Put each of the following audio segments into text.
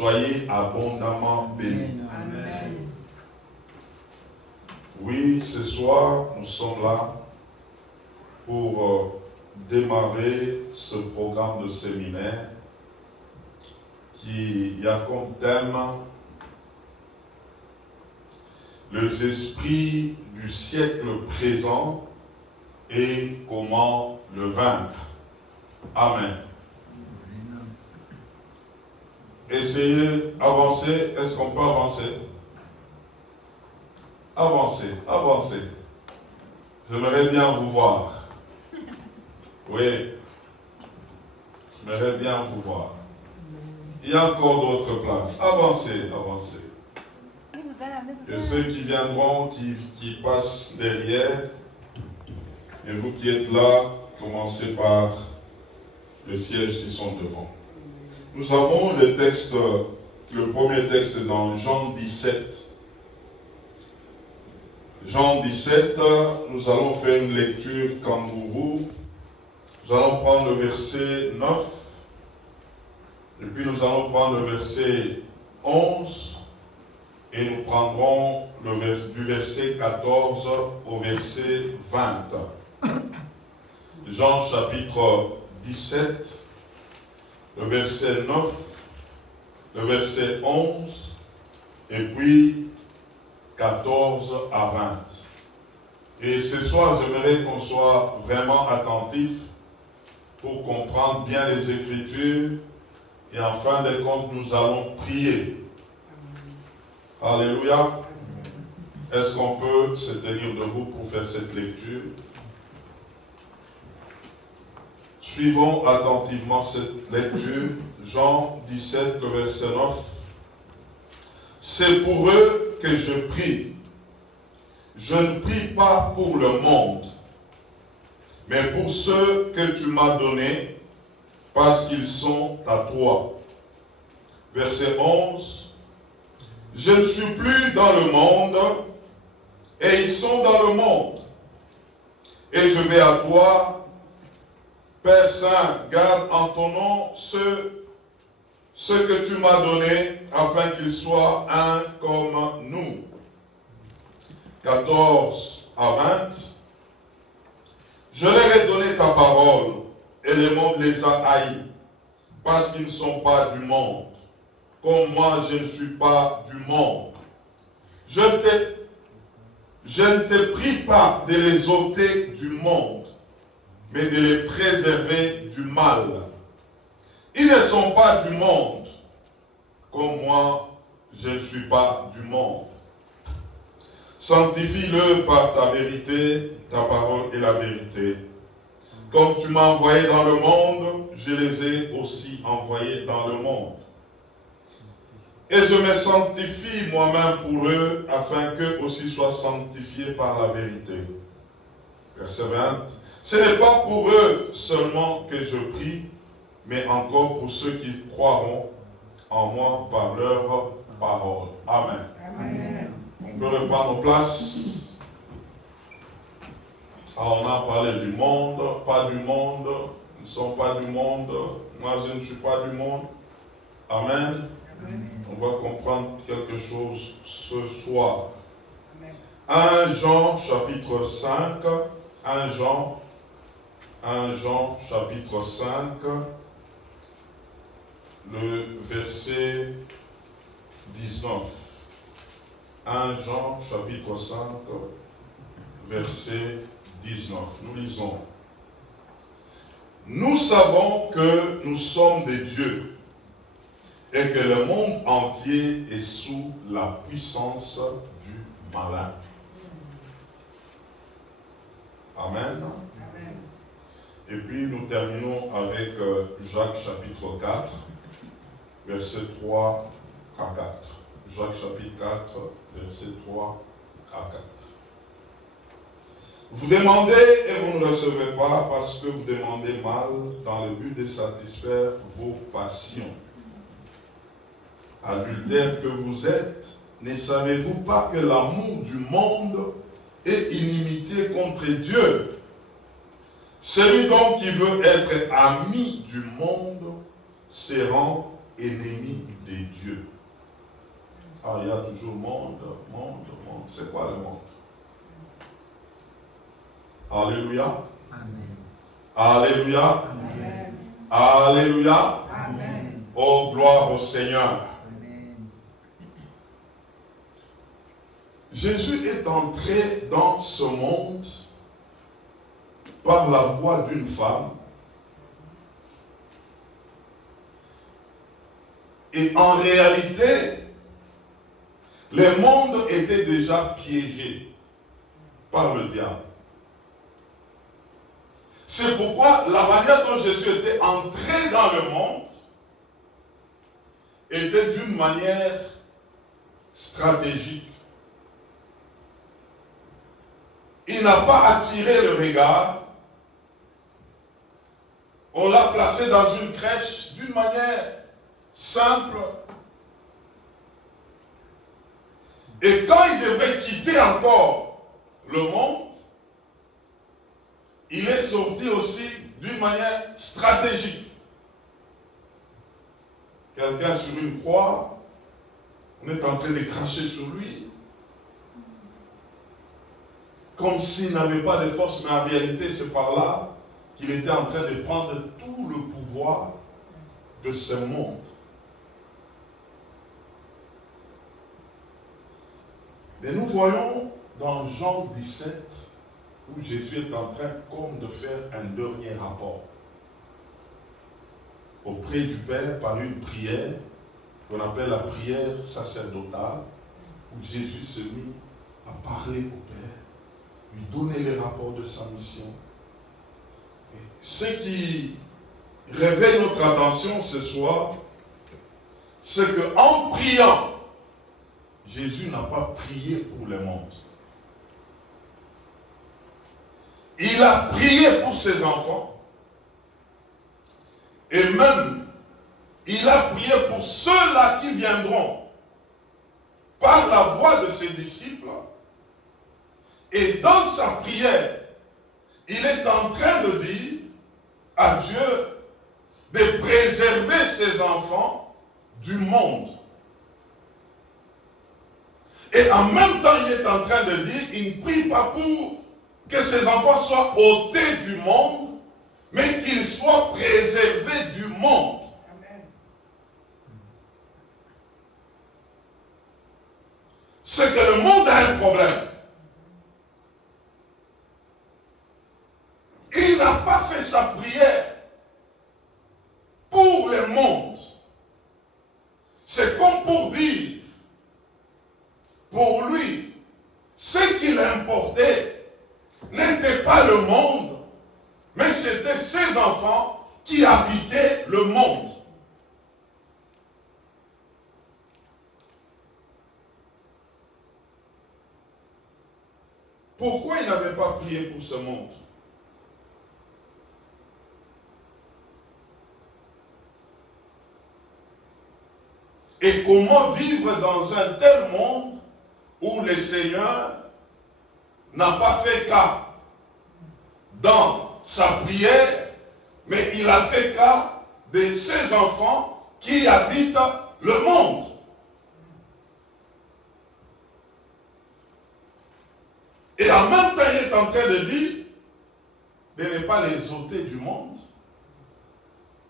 Soyez abondamment bénis. Amen. Oui, ce soir, nous sommes là pour démarrer ce programme de séminaire qui a comme thème les esprits du siècle présent et comment le vaincre. Amen. Essayez d'avancer. Est-ce qu'on peut avancer? Avancez, avancez. J'aimerais bien vous voir. Oui. J'aimerais bien vous voir. Il y a encore d'autres places. Avancez, avancez. Et ceux qui viendront, qui passent derrière, et vous qui êtes là, commencez par le siège qui sont devant. Nous avons le texte, le premier texte dans Jean 17. Jean 17, nous allons faire une lecture kangourou. Nous allons prendre le verset 9, et puis nous allons prendre le verset 11, et nous prendrons du verset 14 au verset 20. Jean chapitre 17, le verset 9, le verset 11, et puis 14 à 20. Et ce soir, j'aimerais qu'on soit vraiment attentif pour comprendre bien les Écritures, et en fin de compte, nous allons prier. Alléluia. Est-ce qu'on peut se tenir debout pour faire cette lecture? Suivons attentivement cette lecture. Jean 17, verset 9. C'est pour eux que je prie. Je ne prie pas pour le monde, mais pour ceux que tu m'as donnés, parce qu'ils sont à toi. Verset 11. Je ne suis plus dans le monde, et ils sont dans le monde. Et je vais à toi, Père Saint, garde en ton nom ceux que tu m'as donnés, afin qu'ils soient un comme nous. 14 à 20. Je leur ai donné ta parole, et le monde les a haïs, parce qu'ils ne sont pas du monde, comme moi je ne suis pas du monde. Je ne te prie pas de les ôter du monde, mais de les préserver du mal. Ils ne sont pas du monde, comme moi je ne suis pas du monde. Sanctifie-le par ta vérité, ta parole est la vérité. Comme tu m'as envoyé dans le monde, je les ai aussi envoyés dans le monde. Et je me sanctifie moi-même pour eux, afin qu'eux aussi soient sanctifiés par la vérité. Verset 20. Ce n'est pas pour eux seulement que je prie, mais encore pour ceux qui croiront en moi par leur parole. Amen. Amen. On peut reprendre nos places. Alors on a parlé du monde, pas du monde, ils ne sont pas du monde, moi je ne suis pas du monde. Amen. Amen. On va comprendre quelque chose ce soir. Amen. 1 Jean chapitre 5, 1 Jean chapitre 5, le verset 19. 1 Jean chapitre 5, verset 19. Nous lisons. Nous savons que nous sommes des dieux et que le monde entier est sous la puissance du malin. Amen. Amen. Et puis nous terminons avec Jacques chapitre 4, verset 3 à 4. Jacques chapitre 4, verset 3 à 4. Vous demandez et vous ne recevez pas parce que vous demandez mal dans le but de satisfaire vos passions. Adultères que vous êtes, ne savez-vous pas que l'amour du monde est inimitié contre Dieu? Celui donc qui veut être ami du monde se rend ennemi de Dieu. Alors il y a toujours monde. C'est quoi le monde? Alléluia. Amen. Alléluia. Amen. Alléluia. Amen. Oh, gloire au Seigneur. Amen. Jésus est entré dans ce monde par la voix d'une femme. Et en réalité, le monde était déjà piégé par le diable. C'est pourquoi la manière dont Jésus était entré dans le monde était d'une manière stratégique. Il n'a pas attiré le regard. On l'a placé dans une crèche d'une manière simple. Et quand il devait quitter encore le monde, il est sorti aussi d'une manière stratégique. Quelqu'un sur une croix, on est en train de cracher sur lui, comme s'il n'avait pas de force, mais en réalité c'est par là qu'il était en train de prendre tout le pouvoir de ce monde. Mais nous voyons dans Jean 17, où Jésus est en train comme de faire un dernier rapport auprès du Père par une prière qu'on appelle la prière sacerdotale, où Jésus se mit à parler au Père, lui donner les rapports de sa mission. Et ce qui réveille notre attention ce soir, c'est qu'en priant, Jésus n'a pas prié pour le monde. Il a prié pour ses enfants. Et même, il a prié pour ceux-là qui viendront par la voix de ses disciples. Et dans sa prière, il est en train de dire à Dieu de préserver ses enfants du monde. Et en même temps, il est en train de dire, il ne prie pas pour que ses enfants soient ôtés du monde, mais qu'ils soient préservés du monde. Amen. C'est que le monde a un problème. Il n'a pas fait sa prière pour le monde. C'est comme pour dire, pour lui, ce qu'il importait n'était pas le monde, mais c'était ses enfants qui habitaient le monde. Pourquoi il n'avait pas prié pour ce monde? Et comment vivre dans un tel monde où le Seigneur n'a pas fait cas dans sa prière, mais il a fait cas de ses enfants qui habitent le monde. Et en même temps, il est en train de dire de ne pas les ôter du monde,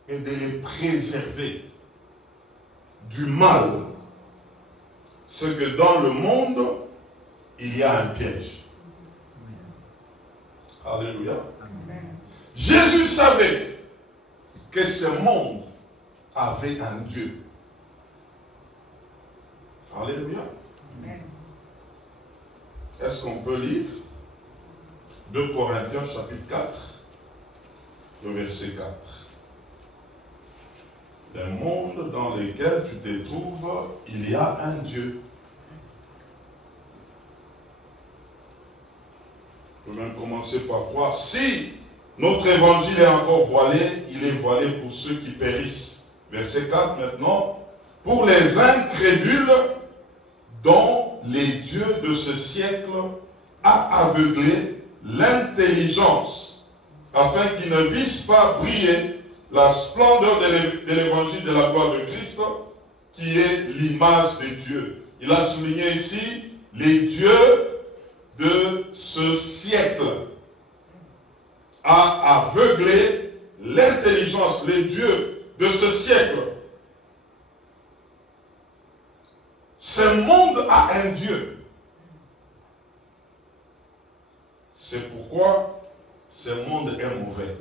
mais de les préserver du mal. Ce que dans le monde, il y a un piège. Alléluia. Amen. Jésus savait que ce monde avait un Dieu. Alléluia. Amen. Est-ce qu'on peut lire 2 Corinthiens chapitre 4, le verset 4. Le monde dans lequel tu te trouves, il y a un Dieu. Je vais commencer par quoi? Si notre évangile est encore voilé, il est voilé pour ceux qui périssent. Verset 4 maintenant. Pour les incrédules dont les dieux de ce siècle a aveuglé l'intelligence, afin qu'ils ne puissent pas briller la splendeur de l'évangile de la gloire de Christ, qui est l'image de Dieu. Il a souligné ici les dieux de ce siècle a aveuglé l'intelligence, les dieux de ce siècle. Ce monde a un Dieu. C'est pourquoi ce monde est mauvais.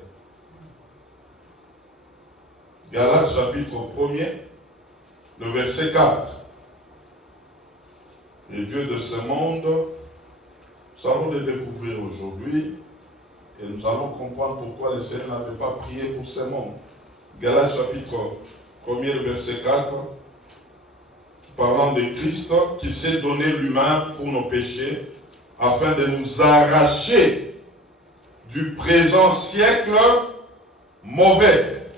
Galates chapitre 1er, le verset 4. Les dieux de ce monde, nous allons les découvrir aujourd'hui et nous allons comprendre pourquoi le Seigneur n'avait pas prié pour ce monde. Galates chapitre 1er, verset 4, parlant de Christ qui s'est donné lui-même pour nos péchés, afin de nous arracher du présent siècle mauvais,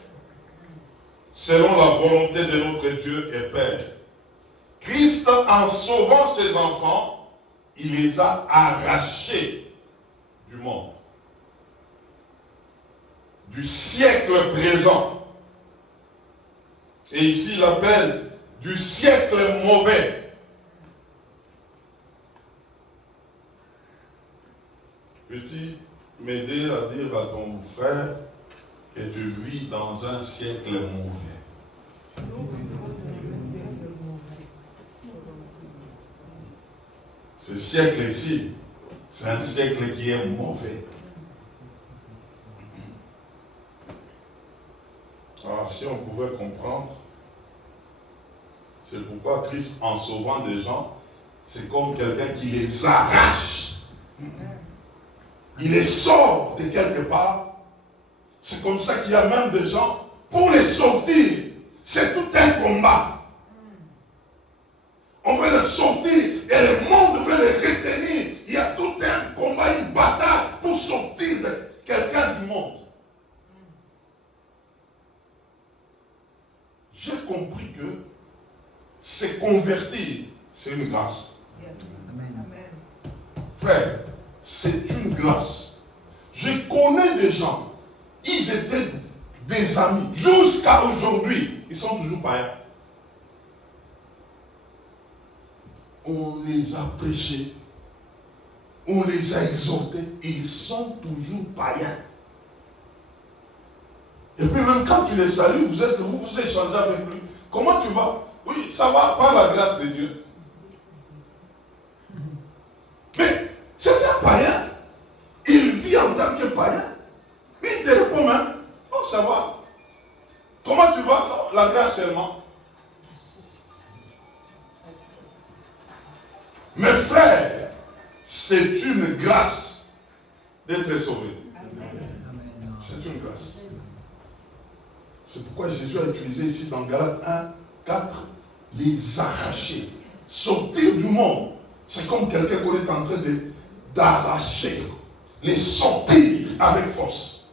selon la volonté de notre Dieu et Père. Christ, en sauvant ses enfants, il les a arrachés du monde, du siècle présent. Et ici, il appelle du siècle mauvais. Peux-tu m'aider à dire à ton frère que tu vis dans un siècle mauvais? Ce siècle-ci, c'est un siècle qui est mauvais. Alors, si on pouvait comprendre, c'est pourquoi Christ, en sauvant des gens, c'est comme quelqu'un qui les arrache. Il les sort de quelque part. C'est comme ça qu'il y a même des gens, pour les sortir, c'est tout un combat. On veut les sortir et le monde veut les retenir. Il y a tout un combat, une bataille pour sortir de quelqu'un du monde. J'ai compris que se convertir, c'est une grâce. Amen. Frère, c'est une grâce. Je connais des gens, ils étaient des amis. Jusqu'à aujourd'hui, ils sont toujours païens. On les a prêchés, on les a exhortés, ils sont toujours païens. Et puis même quand tu les salues, vous échangez avec lui. Comment tu vas? Oui, ça va par la grâce de Dieu. Mais c'est un païen. Il vit en tant que païen. Il te répond même, oh ça va. Comment tu vas? Non, la grâce seulement. Mes frères, c'est une grâce d'être sauvé. C'est une grâce. C'est pourquoi Jésus a utilisé ici dans Galates 1, 4, les arracher. Sortir du monde. C'est comme quelqu'un qu'on est en train d'arracher. Les sortir avec force.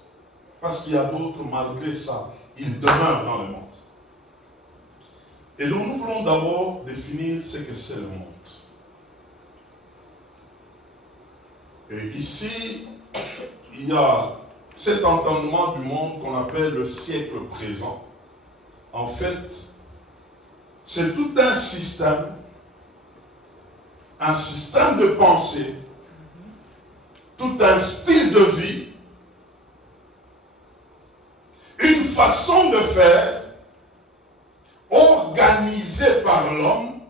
Parce qu'il y a d'autres, malgré ça, ils demeurent dans le monde. Et donc nous voulons d'abord définir ce que c'est le monde. Et ici, il y a cet entendement du monde qu'on appelle le siècle présent. En fait, c'est tout un système de pensée, tout un style de vie, une façon de faire organisée par l'homme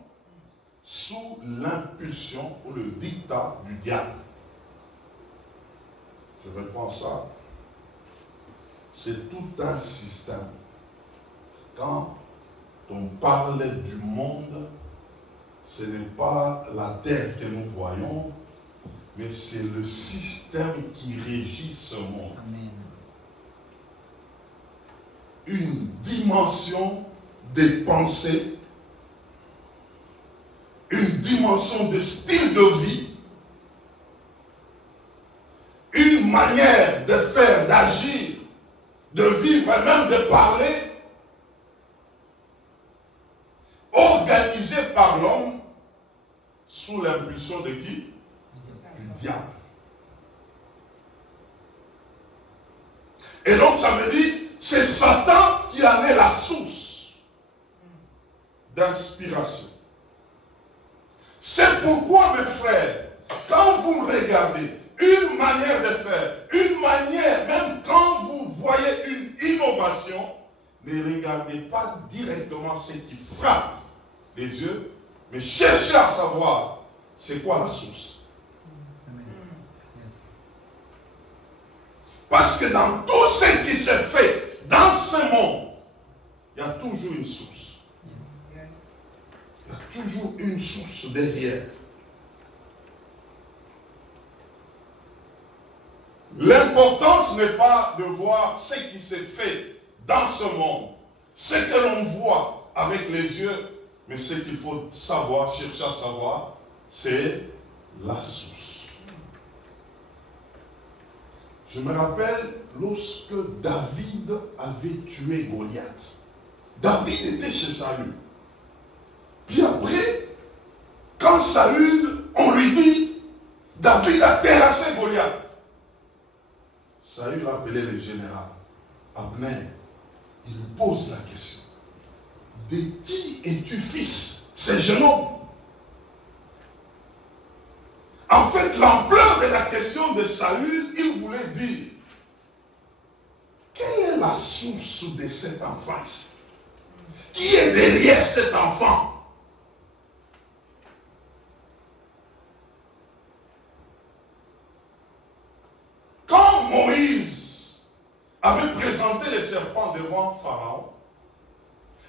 sous l'impulsion ou le dictat du diable. Je reprends ça. C'est tout un système. Quand on parle du monde, ce n'est pas la terre que nous voyons, mais c'est le système qui régit ce monde. Amen. Une dimension de pensée, une dimension de style de vie, une manière de faire, d'agir, de vivre et même de parler, organisée par l'homme sous l'impulsion de qui? Du diable. Et donc ça veut dire, c'est Satan qui en est la source d'inspiration. C'est pourquoi, mes frères, quand vous regardez une manière de faire, une manière, même quand vous voyez une innovation, ne regardez pas directement ce qui frappe les yeux, mais cherchez à savoir c'est quoi la source. Parce que dans tout ce qui se fait dans ce monde, il y a toujours une source. Il y a toujours une source derrière. L'importance n'est pas de voir ce qui se fait dans ce monde, ce que l'on voit avec les yeux, mais ce qu'il faut savoir, chercher à savoir, c'est la source. Je me rappelle lorsque David avait tué Goliath. David était chez Saül. Puis après, quand Saül, on lui dit, David a terrassé Goliath. Saül a appelé le général, Abner. Il lui pose la question. De qui es-tu fils, ce jeune homme? En fait, l'ampleur de la question de Saül, il voulait dire, quelle est la source de cet enfant? Qui est derrière cet enfant? Quand Moïse avait présenté les serpents devant Pharaon,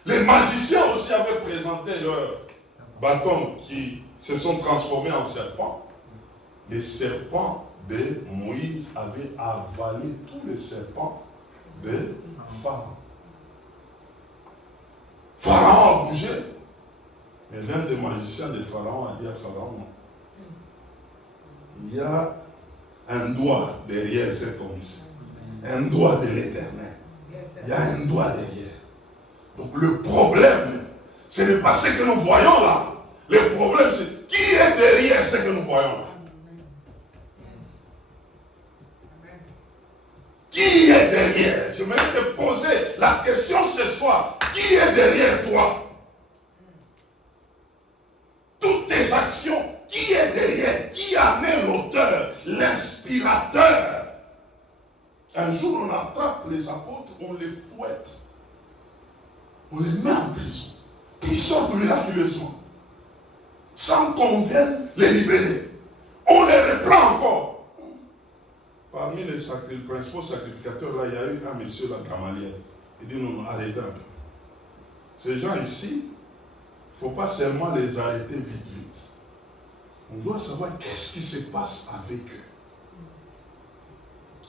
les magiciens aussi avaient présenté leurs bâtons qui se sont transformés en serpents. Les serpents de Moïse avaient avalé tous les serpents de Pharaon. Pharaon a bougé. Mais l'un des magiciens de Pharaon a dit à Pharaon, il y a un doigt derrière cet homme-ci. Un doigt de l'Éternel. Il y a un doigt derrière. Donc le problème, ce n'est pas ce que nous voyons là. Le problème, c'est qui est derrière ce que nous voyons là. Qui est derrière? Je vais te poser la question ce soir. Qui est derrière toi? Toutes tes actions, qui est derrière? Qui en est l'auteur, l'inspirateur? Un jour, on attrape les apôtres, on les fouette. On les met en prison. Puis ils sortent miraculeusement. Sans qu'on vienne les libérer. On les reprend encore. Parmi les principaux sacrificateurs, là, il y a eu un monsieur, la Gamaliel. Il dit, non, arrêtez un peu. Ces gens ici, il ne faut pas seulement les arrêter vite, vite. On doit savoir qu'est-ce qui se passe avec eux.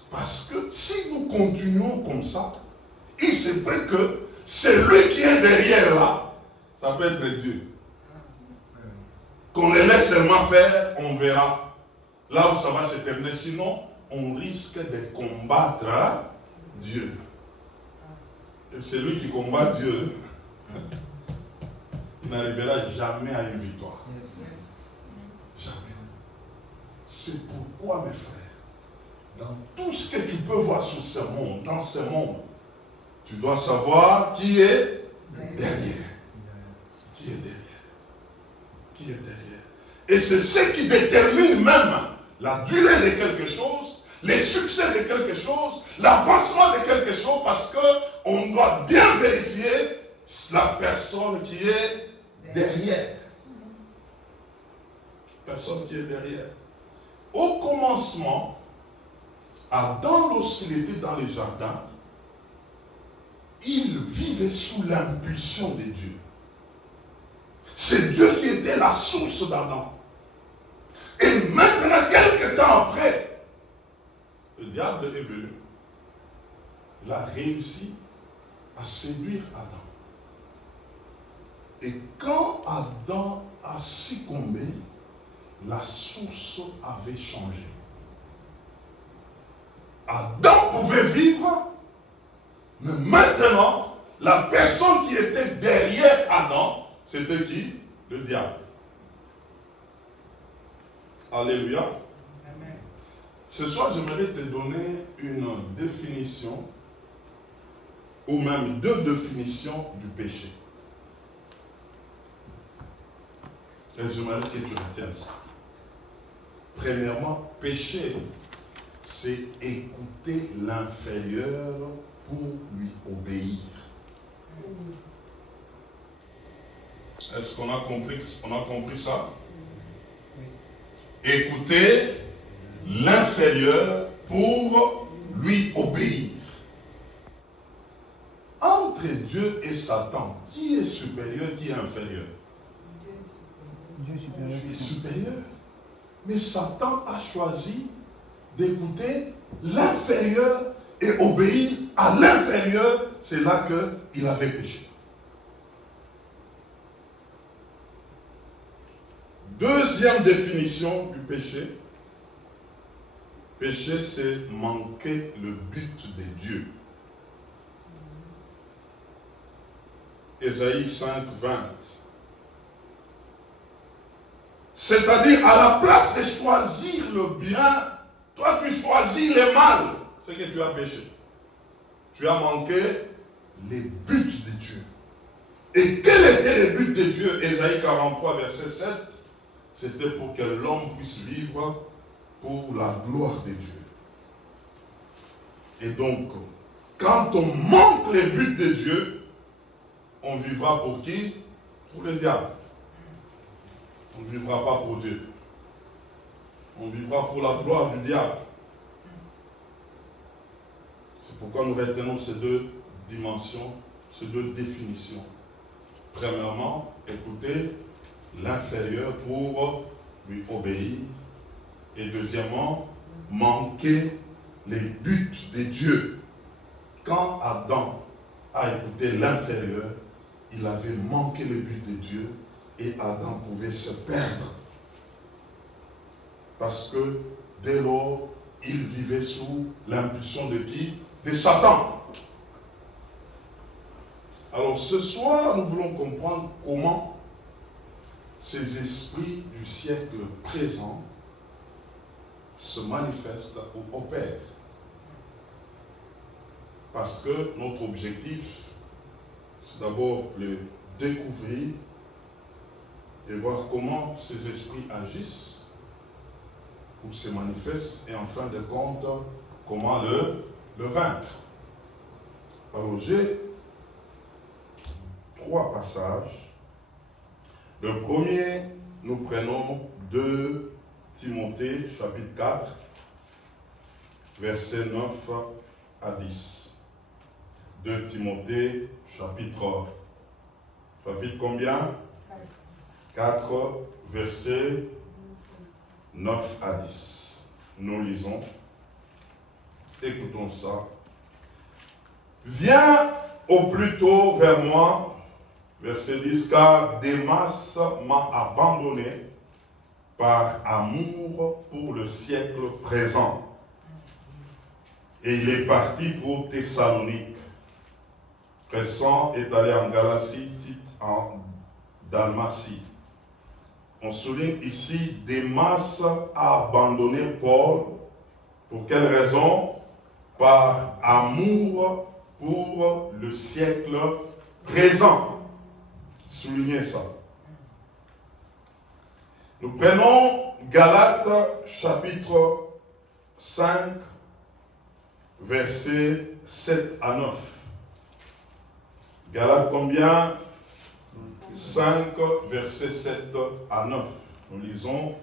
Parce que si nous continuons comme ça, il se peut que celui qui est derrière là, ça peut être Dieu. Qu'on les laisse seulement faire, on verra. Là où ça va se terminer. Sinon, on risque de combattre Dieu. Et celui qui combat Dieu, il n'arrivera jamais à une victoire. Jamais. C'est pourquoi, mes frères, dans tout ce que tu peux voir sur ce monde, dans ce monde, tu dois savoir qui est derrière. Qui est derrière. Qui est derrière. Et c'est ce qui détermine même la durée de quelque chose, les succès de quelque chose, l'avancement de quelque chose, parce qu'on doit bien vérifier la personne qui est derrière. Personne qui est derrière. Au commencement, Adam, lorsqu'il était dans le jardin, il vivait sous l'impulsion de Dieu. C'est Dieu qui était la source d'Adam. Et maintenant, quelques temps après, le diable est venu. Il a réussi à séduire Adam. Et quand Adam a succombé, la source avait changé. Adam pouvait vivre, mais maintenant, la personne qui était derrière Adam, c'était qui? Le diable. Alléluia. Amen. Ce soir, j'aimerais te donner une définition ou même deux définitions du péché. Et j'aimerais que tu retiennes ça. Premièrement, péché, c'est écouter l'inférieur pour lui obéir. Est-ce qu'on a compris ça? Oui. Écouter l'inférieur pour lui obéir. Entre Dieu et Satan, qui est supérieur, qui est inférieur? Dieu est supérieur. Dieu est supérieur. Mais Satan a choisi d'écouter l'inférieur et obéir à l'inférieur. C'est là qu'il avait péché. Deuxième définition du péché. Péché, c'est manquer le but de Dieu. Ésaïe 5, 20. C'est-à-dire, à la place de choisir le bien, toi tu choisis le mal. C'est que tu as péché. Tu as manqué les buts de Dieu. Et quel était le but de Dieu? Ésaïe 43, verset 7. C'était pour que l'homme puisse vivre pour la gloire de Dieu. Et donc, quand on manque les buts de Dieu, on vivra pour qui? Pour le diable. On ne vivra pas pour Dieu. On vivra pour la gloire du diable. C'est pourquoi nous retenons ces deux dimensions, ces deux définitions. Premièrement, écouter l'inférieur pour lui obéir. Et deuxièmement, manquer les buts de Dieu. Quand Adam a écouté l'inférieur, il avait manqué les buts de Dieu et Adam pouvait se perdre. Parce que dès lors, il vivait sous l'impulsion de qui? De Satan. Alors ce soir, nous voulons comprendre comment ces esprits du siècle présent se manifestent ou opèrent. Parce que notre objectif, c'est d'abord le découvrir et voir comment ces esprits agissent ou se manifestent et en fin de compte, comment le vaincre. Alors j'ai 3 passages. Le premier, nous prenons 2 Timothée, chapitre 4, versets 9 à 10. 2 Timothée, chapitre combien? 4, versets 9 à 10. Nous lisons. Écoutons ça. Viens au plus tôt vers moi, verset 10, car Démas m'a abandonné par amour pour le siècle présent. Et il est parti pour Thessalonique. Crescent est allé en Galatie, Tite en Dalmatie. On souligne ici, Démas a abandonné Paul. Pour quelle raison? Par amour pour le siècle présent. Soulignez ça. Nous prenons Galates chapitre 5, versets 7 à 9. Galates combien? 5, versets 7 à 9. Nous lisons.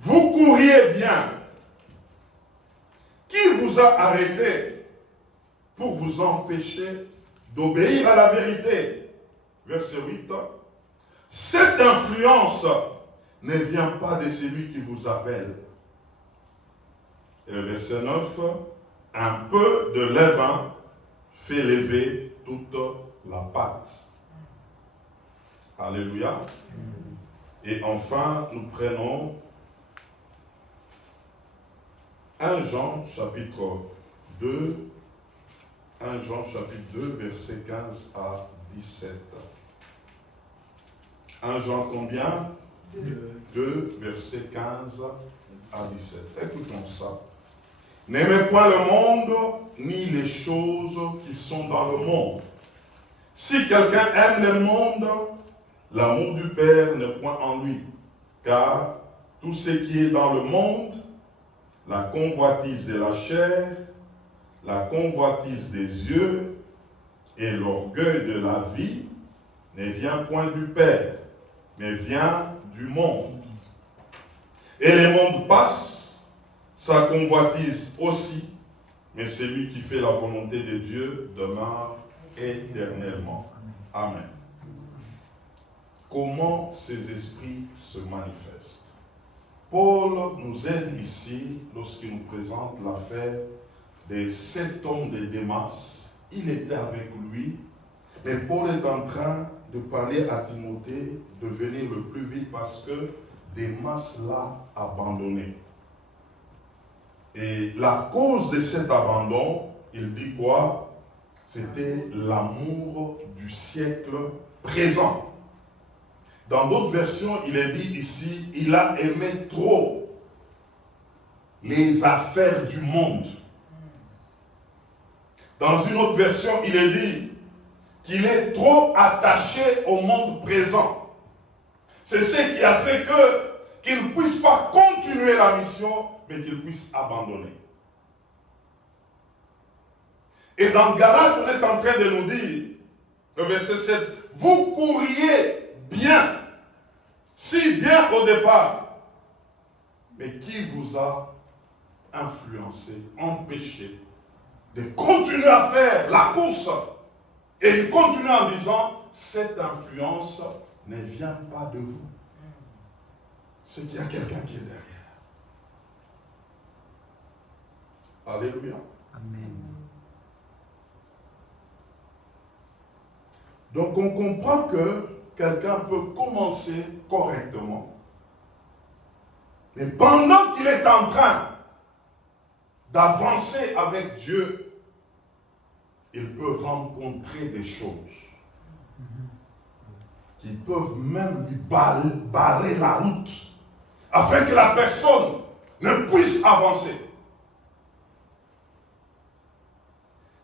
Vous courriez bien. Qui vous a arrêté pour vous empêcher d'obéir à la vérité? Verset 8. Cette influence ne vient pas de celui qui vous appelle. Et le verset 9. Un peu de levain fait lever toute la pâte. Alléluia. Et enfin, nous prenons 1 Jean chapitre 2, 1 Jean chapitre 2, versets 15 à 17. 1 Jean combien? 2, versets 15 à 17. Écoutons ça. N'aimez point le monde, ni les choses qui sont dans le monde. Si quelqu'un aime le monde, l'amour du Père n'est point en lui. Car tout ce qui est dans le monde, la convoitise de la chair, la convoitise des yeux et l'orgueil de la vie, ne vient point du Père, mais vient du monde. Et le monde passe, sa convoitise aussi, mais celui qui fait la volonté de Dieu demeure éternellement. Amen. Comment ces esprits se manifestent? Paul nous aide ici lorsqu'il nous présente l'affaire des 7 hommes de Démas. Il était avec lui, mais Paul est en train de parler à Timothée de venir le plus vite parce que Démas l'a abandonné. Et la cause de cet abandon, il dit quoi? C'était l'amour du siècle présent. Dans d'autres versions, il est dit ici, il a aimé trop les affaires du monde. Dans une autre version, il est dit qu'il est trop attaché au monde présent. C'est ce qui a fait qu'il ne puisse pas continuer la mission, mais qu'il puisse abandonner. Et dans Galates, on est en train de nous dire, le verset 7, vous courriez bien, si bien au départ, mais qui vous a influencé, empêché de continuer à faire la course? Et il continue en disant, cette influence ne vient pas de vous. C'est qu'il y a quelqu'un qui est derrière. Alléluia. Amen. Donc on comprend que quelqu'un peut commencer correctement, mais pendant qu'il est en train d'avancer avec Dieu, il peut rencontrer des choses qui peuvent même lui barrer la route, afin que la personne ne puisse avancer.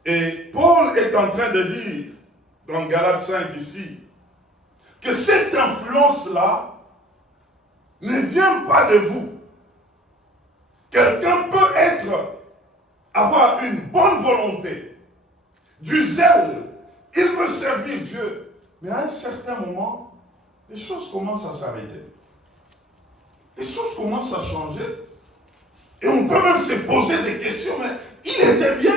Et Paul est en train de dire, dans Galates 5 ici, que cette influence-là ne vient pas de vous. Quelqu'un peut avoir une bonne volonté, du zèle, il veut servir Dieu, mais à un certain moment, les choses commencent à s'arrêter. Les choses commencent à changer. Et on peut même se poser des questions, mais il était bien.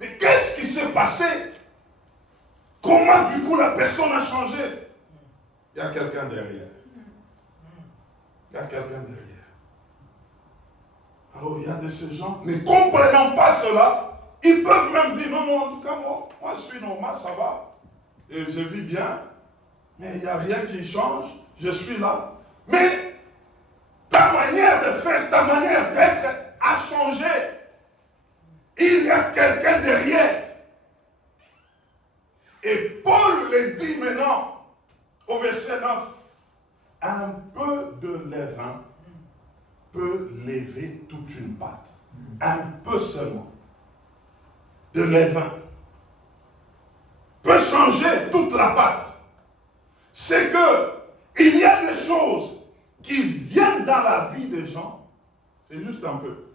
Mais qu'est-ce qui s'est passé? Comment du coup la personne a changé? Il y a quelqu'un derrière. Il y a quelqu'un derrière. Alors il y a de ces gens, ne comprenant pas cela, ils peuvent même dire, non, en tout cas, moi je suis normal, ça va. Et je vis bien. Mais il n'y a rien qui change. Je suis là. Mais ta manière de faire, ta manière d'être a changé. Il y a quelqu'un derrière. Et Paul le dit maintenant, au verset 9, un peu de levain peut lever toute une pâte. Un peu seulement de levain peut changer toute la pâte. C'est que il y a des choses qui viennent dans la vie des gens, c'est juste un peu.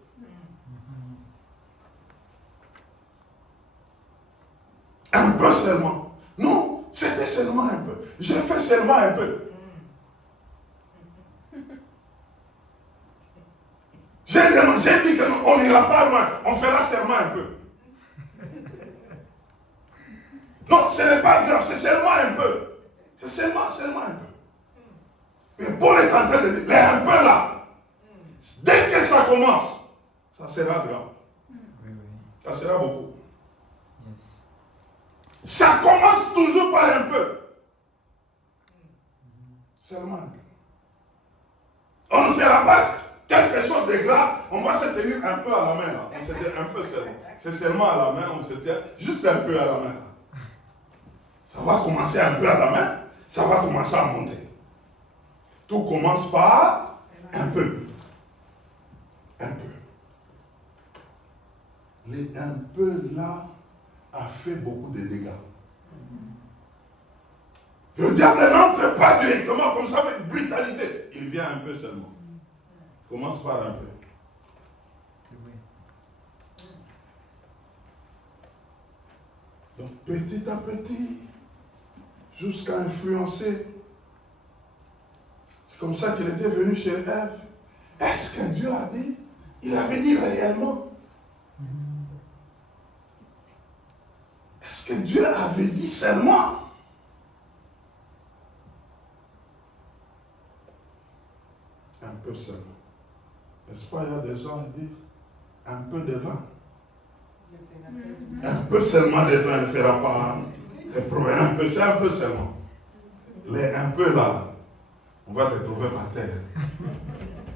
Un peu seulement. Non, c'était seulement un peu. J'ai fait seulement un peu. J'ai dit qu'on n'ira pas loin, on fera seulement un peu. Non, ce n'est pas grave, c'est seulement un peu. C'est seulement un peu. Mais Paul est en train de dire, mais un peu là, dès que ça commence, ça sera grave. Ça sera beaucoup. Yes. Ça commence toujours par un peu. Seulement un peu. On ne fera pas quelque chose de grave, on va se tenir un peu à la main. Là. On se tient un peu seulement. C'est seulement à la main, on se tient juste un peu à la main. Ça va commencer un peu à la main, ça va commencer à monter. Tout commence par un peu. Un peu. peu là a fait beaucoup de dégâts. Le diable n'entre pas directement comme ça avec brutalité. Il vient un peu seulement. Commence par un peu. Donc petit à petit, jusqu'à influencer. C'est comme ça qu'il était venu chez Ève. Est-ce que Dieu a dit? Il avait dit réellement. Est-ce que Dieu avait dit seulement? Un peu seulement. N'est-ce pas, il y a des gens qui disent un peu de vin. Un peu seulement de vin ne fera pas des problèmes. Un peu, c'est un peu seulement. Les un peu là, on va te trouver par terre.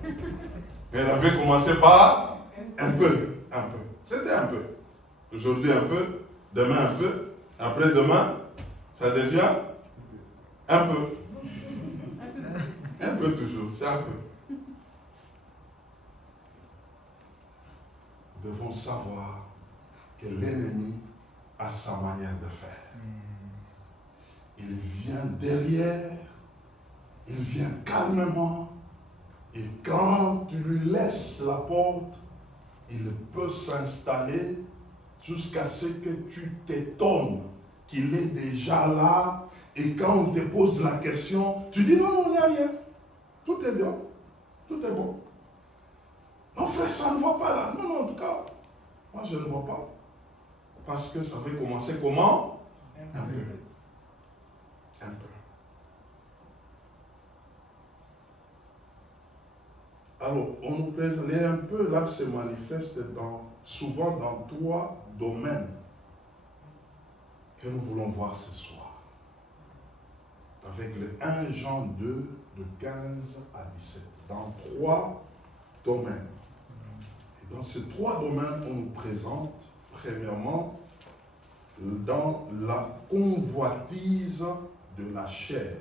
Mais elle avait commencé par un peu, un peu. C'était un peu. Aujourd'hui un peu, demain un peu, après-demain, ça devient un peu. Un peu toujours, c'est un peu. Nous devons savoir que l'ennemi a sa manière de faire. Il vient derrière, il vient calmement, et quand tu lui laisses la porte, il peut s'installer jusqu'à ce que tu t'étonnes qu'il est déjà là, et quand on te pose la question, tu dis non, il n'y a rien, tout est bien, tout est bon. Non frère, ça ne va pas là. Non, en tout cas, moi je ne vois pas. Parce que ça va commencer comment? Un peu. Un peu. Alors, on nous présente, les un peu là se manifeste souvent dans 3 domaines que nous voulons voir ce soir. Avec le 1 Jean 2, de 15 à 17. Dans 3 domaines. Et dans ces 3 domaines, on nous présente, premièrement, dans la convoitise de la chair.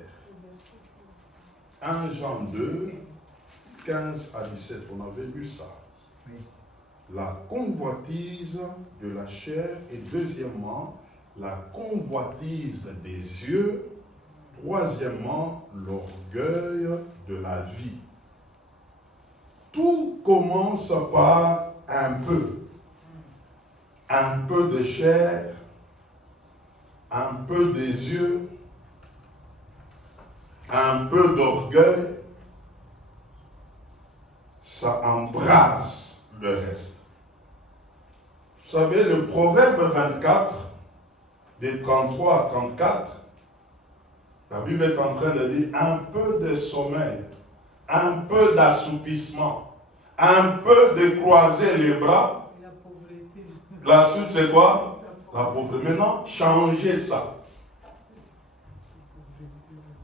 1 Jean 2, 15 à 17, on avait lu ça. Oui. La convoitise de la chair et deuxièmement, la convoitise des yeux, troisièmement, l'orgueil de la vie. Tout commence par un peu. Un peu de chair, un peu des yeux, un peu d'orgueil, ça embrase le reste. Vous savez, le proverbe 24, des 33 à 34, la Bible est en train de dire un peu de sommeil, un peu d'assoupissement, un peu de croiser les bras. La suite, c'est quoi? La pauvreté. Maintenant, changez ça.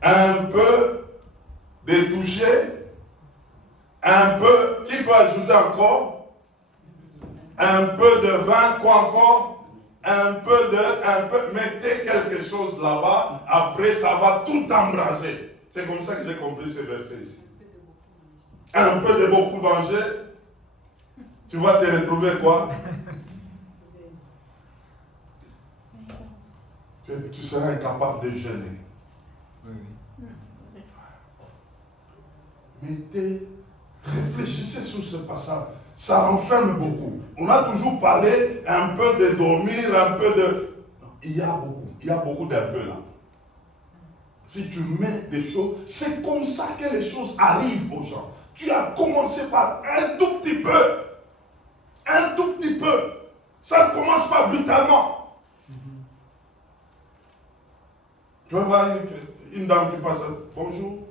Un peu de toucher, un peu, qui peut ajouter encore? Un peu de vin, quoi encore? Un peu, mettez quelque chose là-bas, après ça va tout embraser. C'est comme ça que j'ai compris ce verset ici. Un peu de beaucoup danger, tu vas te retrouver quoi? Tu seras incapable de jeûner. Mettez, réfléchissez sur ce passage. Ça renferme beaucoup. On a toujours parlé un peu de dormir, un peu de... Non, il y a beaucoup d'un peu là. Si tu mets des choses, c'est comme ça que les choses arrivent aux gens. Tu as commencé par un tout petit peu. Un tout petit peu. Ça ne commence pas brutalement. Tu vas voir une dame qui passe, bonjour.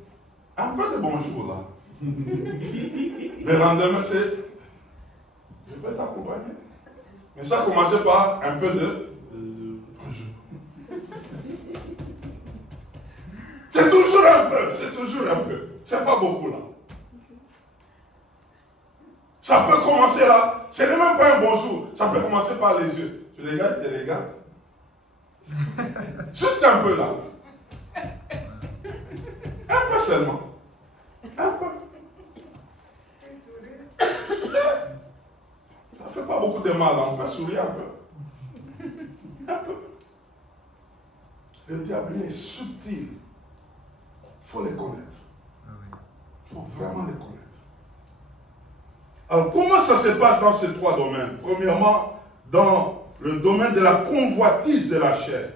Un peu de bonjour là. Le lendemain, c'est, je peux t'accompagner. Mais ça a commencé par un peu de bonjour. C'est toujours un peu, c'est toujours un peu. C'est pas beaucoup là. Ça peut commencer là. Ce n'est même pas un bonjour. Ça peut commencer par les yeux. Tu regardes, tu regardes. Juste un peu là. Un peu seulement. Un peu. Ça ne fait pas beaucoup de mal, on peut sourire un peu. diable il est subtil. Il faut les connaître. Il faut vraiment les connaître. Alors, comment ça se passe dans ces trois domaines? Premièrement, dans le domaine de la convoitise de la chair.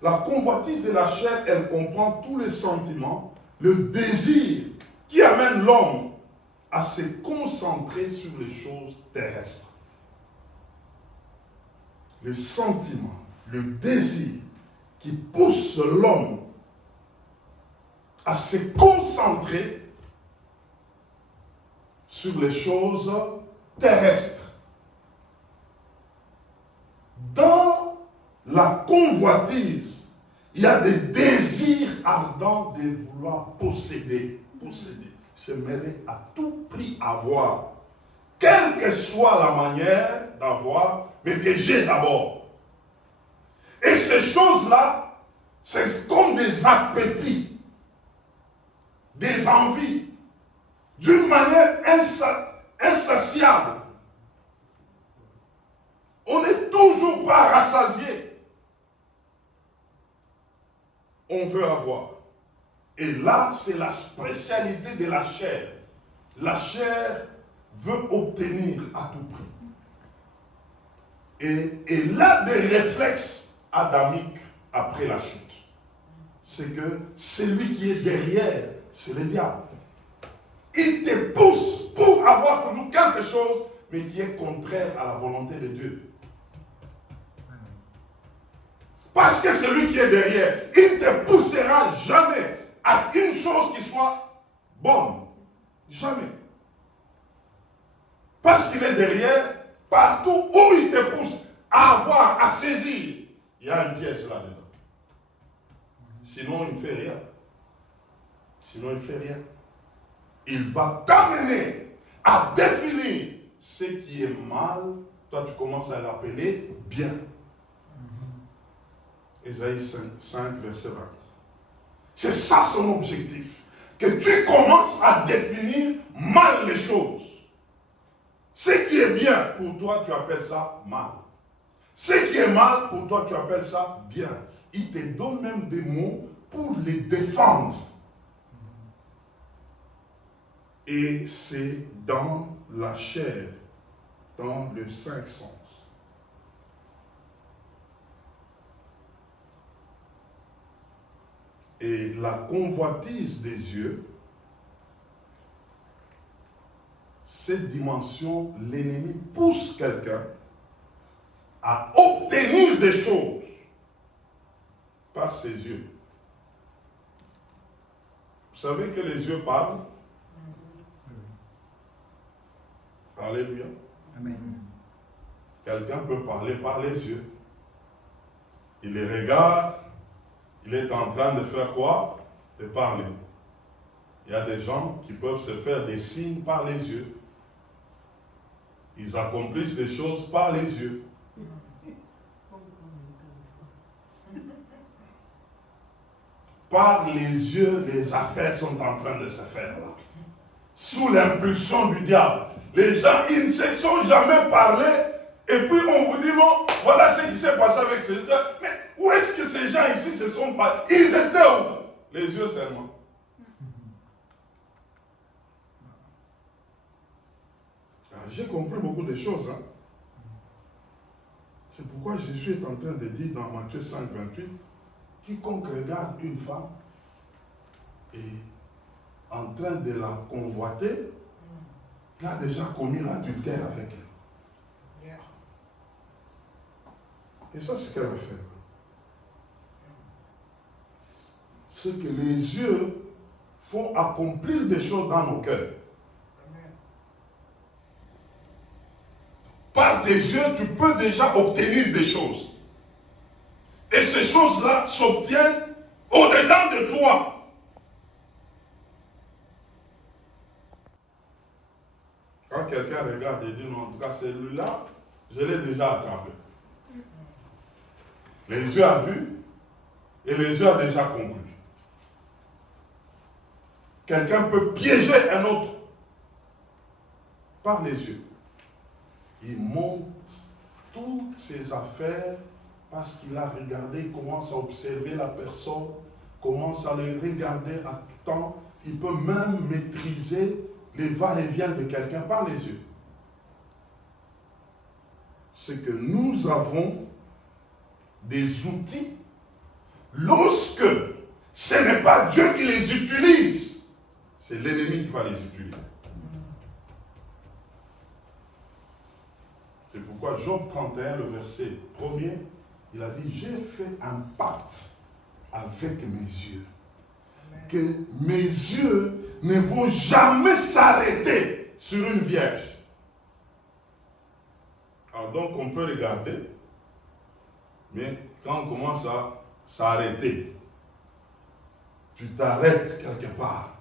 La convoitise de la chair, elle comprend tous les sentiments, le désir qui amène l'homme à se concentrer sur les choses terrestres. Le sentiment, le désir qui pousse l'homme à se concentrer sur les choses terrestres. Dans la convoitise, il y a des désirs ardents de vouloir posséder. J'aimerais à tout prix avoir, quelle que soit la manière d'avoir, mais que j'ai d'abord. Et ces choses-là, c'est comme des appétits, des envies, d'une manière insatiable. On n'est toujours pas rassasié. On veut avoir. Et là, c'est la spécialité de la chair. La chair veut obtenir à tout prix. Et elle a des réflexes adamiques après la chute. C'est que celui qui est derrière, c'est le diable. Il te pousse pour avoir toujours quelque chose, mais qui est contraire à la volonté de Dieu. Parce que celui qui est derrière, il ne te poussera jamais à une chose qui soit bonne. Jamais. Parce qu'il est derrière, partout où il te pousse à avoir, à saisir, il y a un piège là-dedans. Sinon, il ne fait rien. Sinon, il ne fait rien. Il va t'amener à définir ce qui est mal. Toi, tu commences à l'appeler bien. Ésaïe 5, verset 20. C'est ça son objectif. Que tu commences à définir mal les choses. Ce qui est bien pour toi, tu appelles ça mal. Ce qui est mal pour toi, tu appelles ça bien. Il te donne même des mots pour les défendre. Et c'est dans la chair, dans le cinq sens. Et la convoitise des yeux, cette dimension, l'ennemi pousse quelqu'un à obtenir des choses par ses yeux. Vous savez que les yeux parlent? Alléluia. Amen. Quelqu'un peut parler par les yeux. Il les regarde. Il est en train de faire quoi? De parler. Il y a des gens qui peuvent se faire des signes par les yeux. Ils accomplissent des choses par les yeux. Par les yeux, les affaires sont en train de se faire là. Sous l'impulsion du diable. Les gens, ils ne se sont jamais parlé. Et puis on vous dit, bon, voilà ce qui s'est passé avec ces gens. Mais où est-ce que ces gens ici se sont parlé? Ils étaient où? Les yeux seulement. J'ai compris beaucoup de choses. Hein? C'est pourquoi Jésus est en train de dire dans Matthieu 5, 28, quiconque regarde une femme et en train de la convoiter, il a déjà commis l'adultère avec elle. Et ça, c'est ce qu'elle a fait. C'est que les yeux font accomplir des choses dans nos cœurs. Par tes yeux, tu peux déjà obtenir des choses. Et ces choses-là s'obtiennent au-dedans de toi. Quand quelqu'un regarde et dit, non, en tout cas, celui-là, je l'ai déjà attrapé. Les yeux ont vu et les yeux ont déjà compris. Quelqu'un peut piéger un autre par les yeux. Il monte toutes ses affaires parce qu'il a regardé, il commence à observer la personne, commence à le regarder à tout temps. Il peut même maîtriser les va-et-vient de quelqu'un par les yeux. C'est que nous avons des outils. Lorsque ce n'est pas Dieu qui les utilise, c'est l'ennemi qui va les utiliser. C'est pourquoi Job 31, le verset 1er, il a dit, j'ai fait un pacte avec mes yeux. Que mes yeux ne vont jamais s'arrêter sur une vierge. Alors donc on peut regarder, mais quand on commence à s'arrêter, tu t'arrêtes quelque part.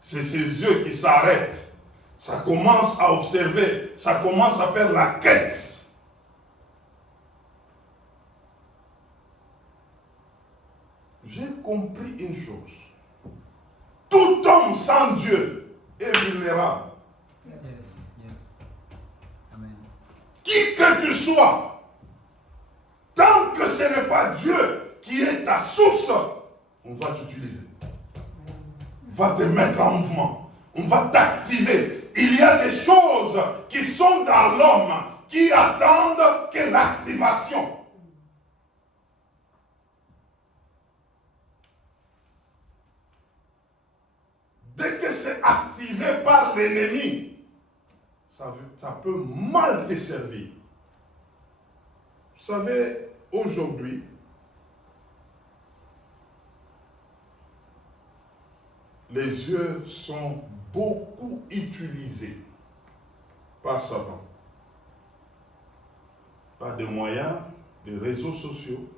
C'est ses yeux qui s'arrêtent. Ça commence à observer, ça commence à faire la quête. J'ai compris une chose. Tout homme sans Dieu est vulnérable. Yes, yes. Amen. Qui que tu sois, tant que ce n'est pas Dieu qui est ta source, on va t'utiliser. On va te mettre en mouvement. On va t'activer. Il y a des choses qui sont dans l'homme qui attendent que l'activation. Dès que c'est activé par l'ennemi, ça peut mal te servir. Vous savez, aujourd'hui, les yeux sont beaucoup utilisés par Satan. Par des moyens, des réseaux sociaux,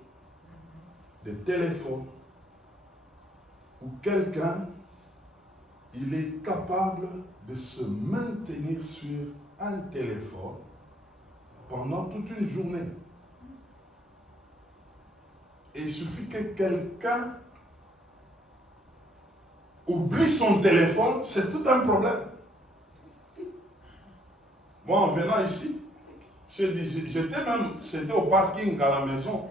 des téléphones, où quelqu'un, il est capable de se maintenir sur un téléphone pendant toute une journée. Et il suffit que quelqu'un oublie son téléphone, c'est tout un problème. Moi, en venant ici, c'était au parking à la maison,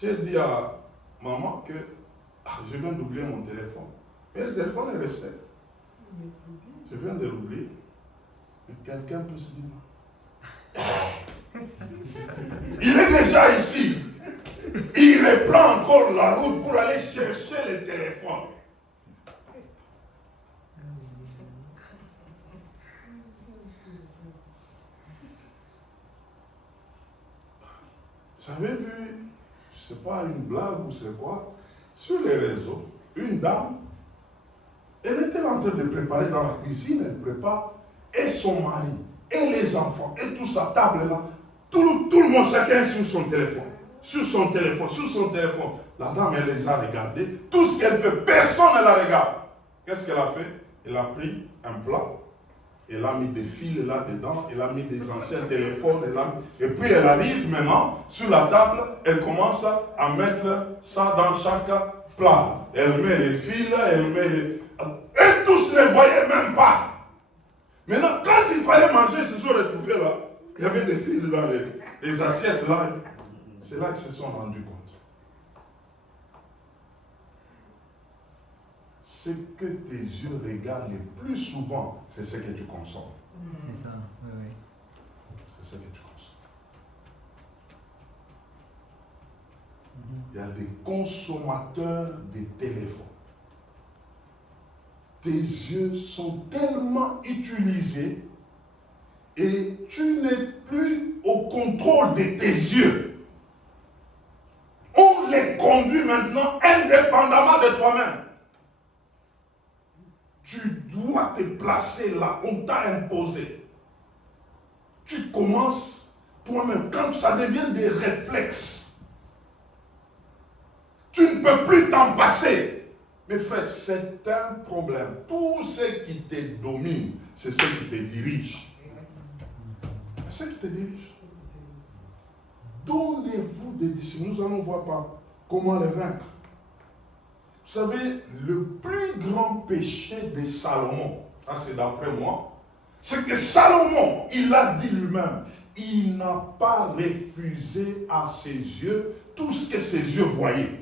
j'ai dit à maman que je viens d'oublier mon téléphone. Mais le téléphone est resté. Je viens de l'oublier. Mais quelqu'un peut se dire, il est déjà ici. Il reprend encore la route pour aller chercher le téléphone. J'avais vu, je ne sais pas, une blague ou c'est quoi, sur les réseaux, une dame, elle était en train de préparer dans la cuisine, elle prépare, et son mari, et les enfants, et tout sa table là, tout le monde, chacun sur son téléphone. Sur son téléphone. La dame, elle les a regardés. Tout ce qu'elle fait, personne ne la regarde. Qu'est-ce qu'elle a fait? Elle a pris un plat, elle a mis des fils là-dedans, elle a mis des anciens téléphones, et puis elle arrive maintenant sur la table, elle commence à mettre ça dans chaque plat. Elle met les fils, elle met les... Et tous ne voyaient même pas. Maintenant, quand il fallait manger, ils se sont retrouvés là. Il y avait des fils dans les assiettes là. C'est là qu'ils se sont rendus compte. Ce que tes yeux regardent le plus souvent, c'est ce que tu consommes. C'est ça, oui, oui. C'est ce que tu consommes. Il y a des consommateurs de téléphones. Tes yeux sont tellement utilisés et tu n'es plus au contrôle de tes yeux. On les conduit maintenant indépendamment de toi-même. Tu dois te placer là, on t'a imposé. Tu commences toi-même, quand ça devient des réflexes, tu ne peux plus t'en passer. Mes frères, c'est un problème. Tout ce qui te domine, c'est ce qui te dirige. C'est ce qui te dirige. Donnez-vous des disciples. Nous allons voir par comment les vaincre. Vous savez, le plus grand péché de Salomon, ça c'est d'après moi, c'est que Salomon, il a dit lui-même, il n'a pas refusé à ses yeux tout ce que ses yeux voyaient.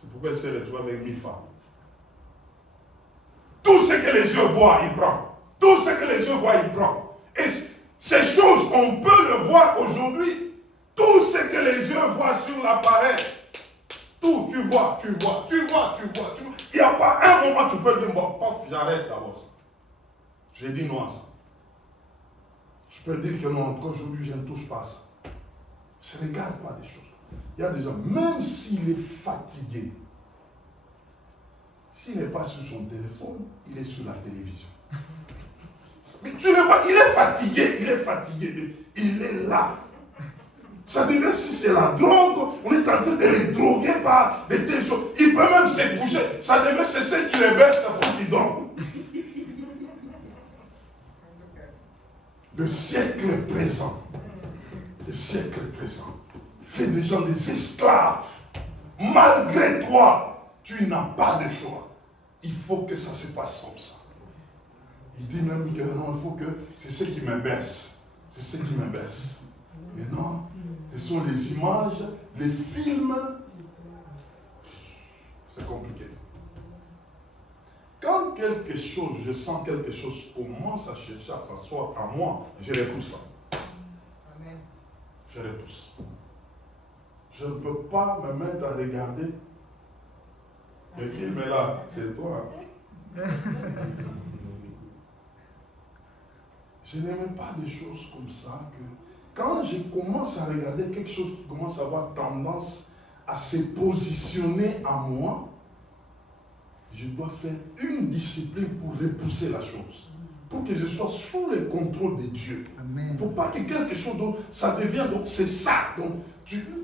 C'est pourquoi il s'est retrouvé avec 1000 femmes. Tout ce que les yeux voient, il prend. Tout ce que les yeux voient, il prend. Et ces choses, on peut le voir aujourd'hui. Tout ce que les yeux voient sur l'appareil, tout, tu vois. Il n'y a pas un moment où tu peux dire, bon, paf, j'arrête d'abord ça. J'ai dit non à ça. Je peux dire que non, qu'aujourd'hui, je ne touche pas à ça. Je ne regarde pas des choses. Il y a des gens, même s'il est fatigué, s'il n'est pas sur son téléphone, il est sur la télévision. Mais tu le vois, il est fatigué, il est là. Ça devient, si c'est la drogue, on est en train de les droguer par des telles choses. Il peut même se coucher. Ça devient, c'est ce qui les baisse pour qu'ils dorment. Le siècle présent fait des gens des esclaves. Malgré toi, tu n'as pas de choix. Il faut que ça se passe comme ça. Il dit même que non, il faut que c'est ce qui me baisse. Mais non, ce sont les images, les films. C'est compliqué. Quand quelque chose, je sens quelque chose commence à chercher à s'asseoir à moi, je repousse ça. Amen. Je repousse. Je ne peux pas me mettre à regarder. Le film est là, c'est toi. Je n'aime pas des choses comme ça. Quand je commence à regarder quelque chose qui commence à avoir tendance à se positionner à moi, je dois faire une discipline pour repousser la chose. Pour que je sois sous le contrôle de Dieu. Il ne faut pas que quelque chose d'autre, ça devienne, donc c'est ça. Donc,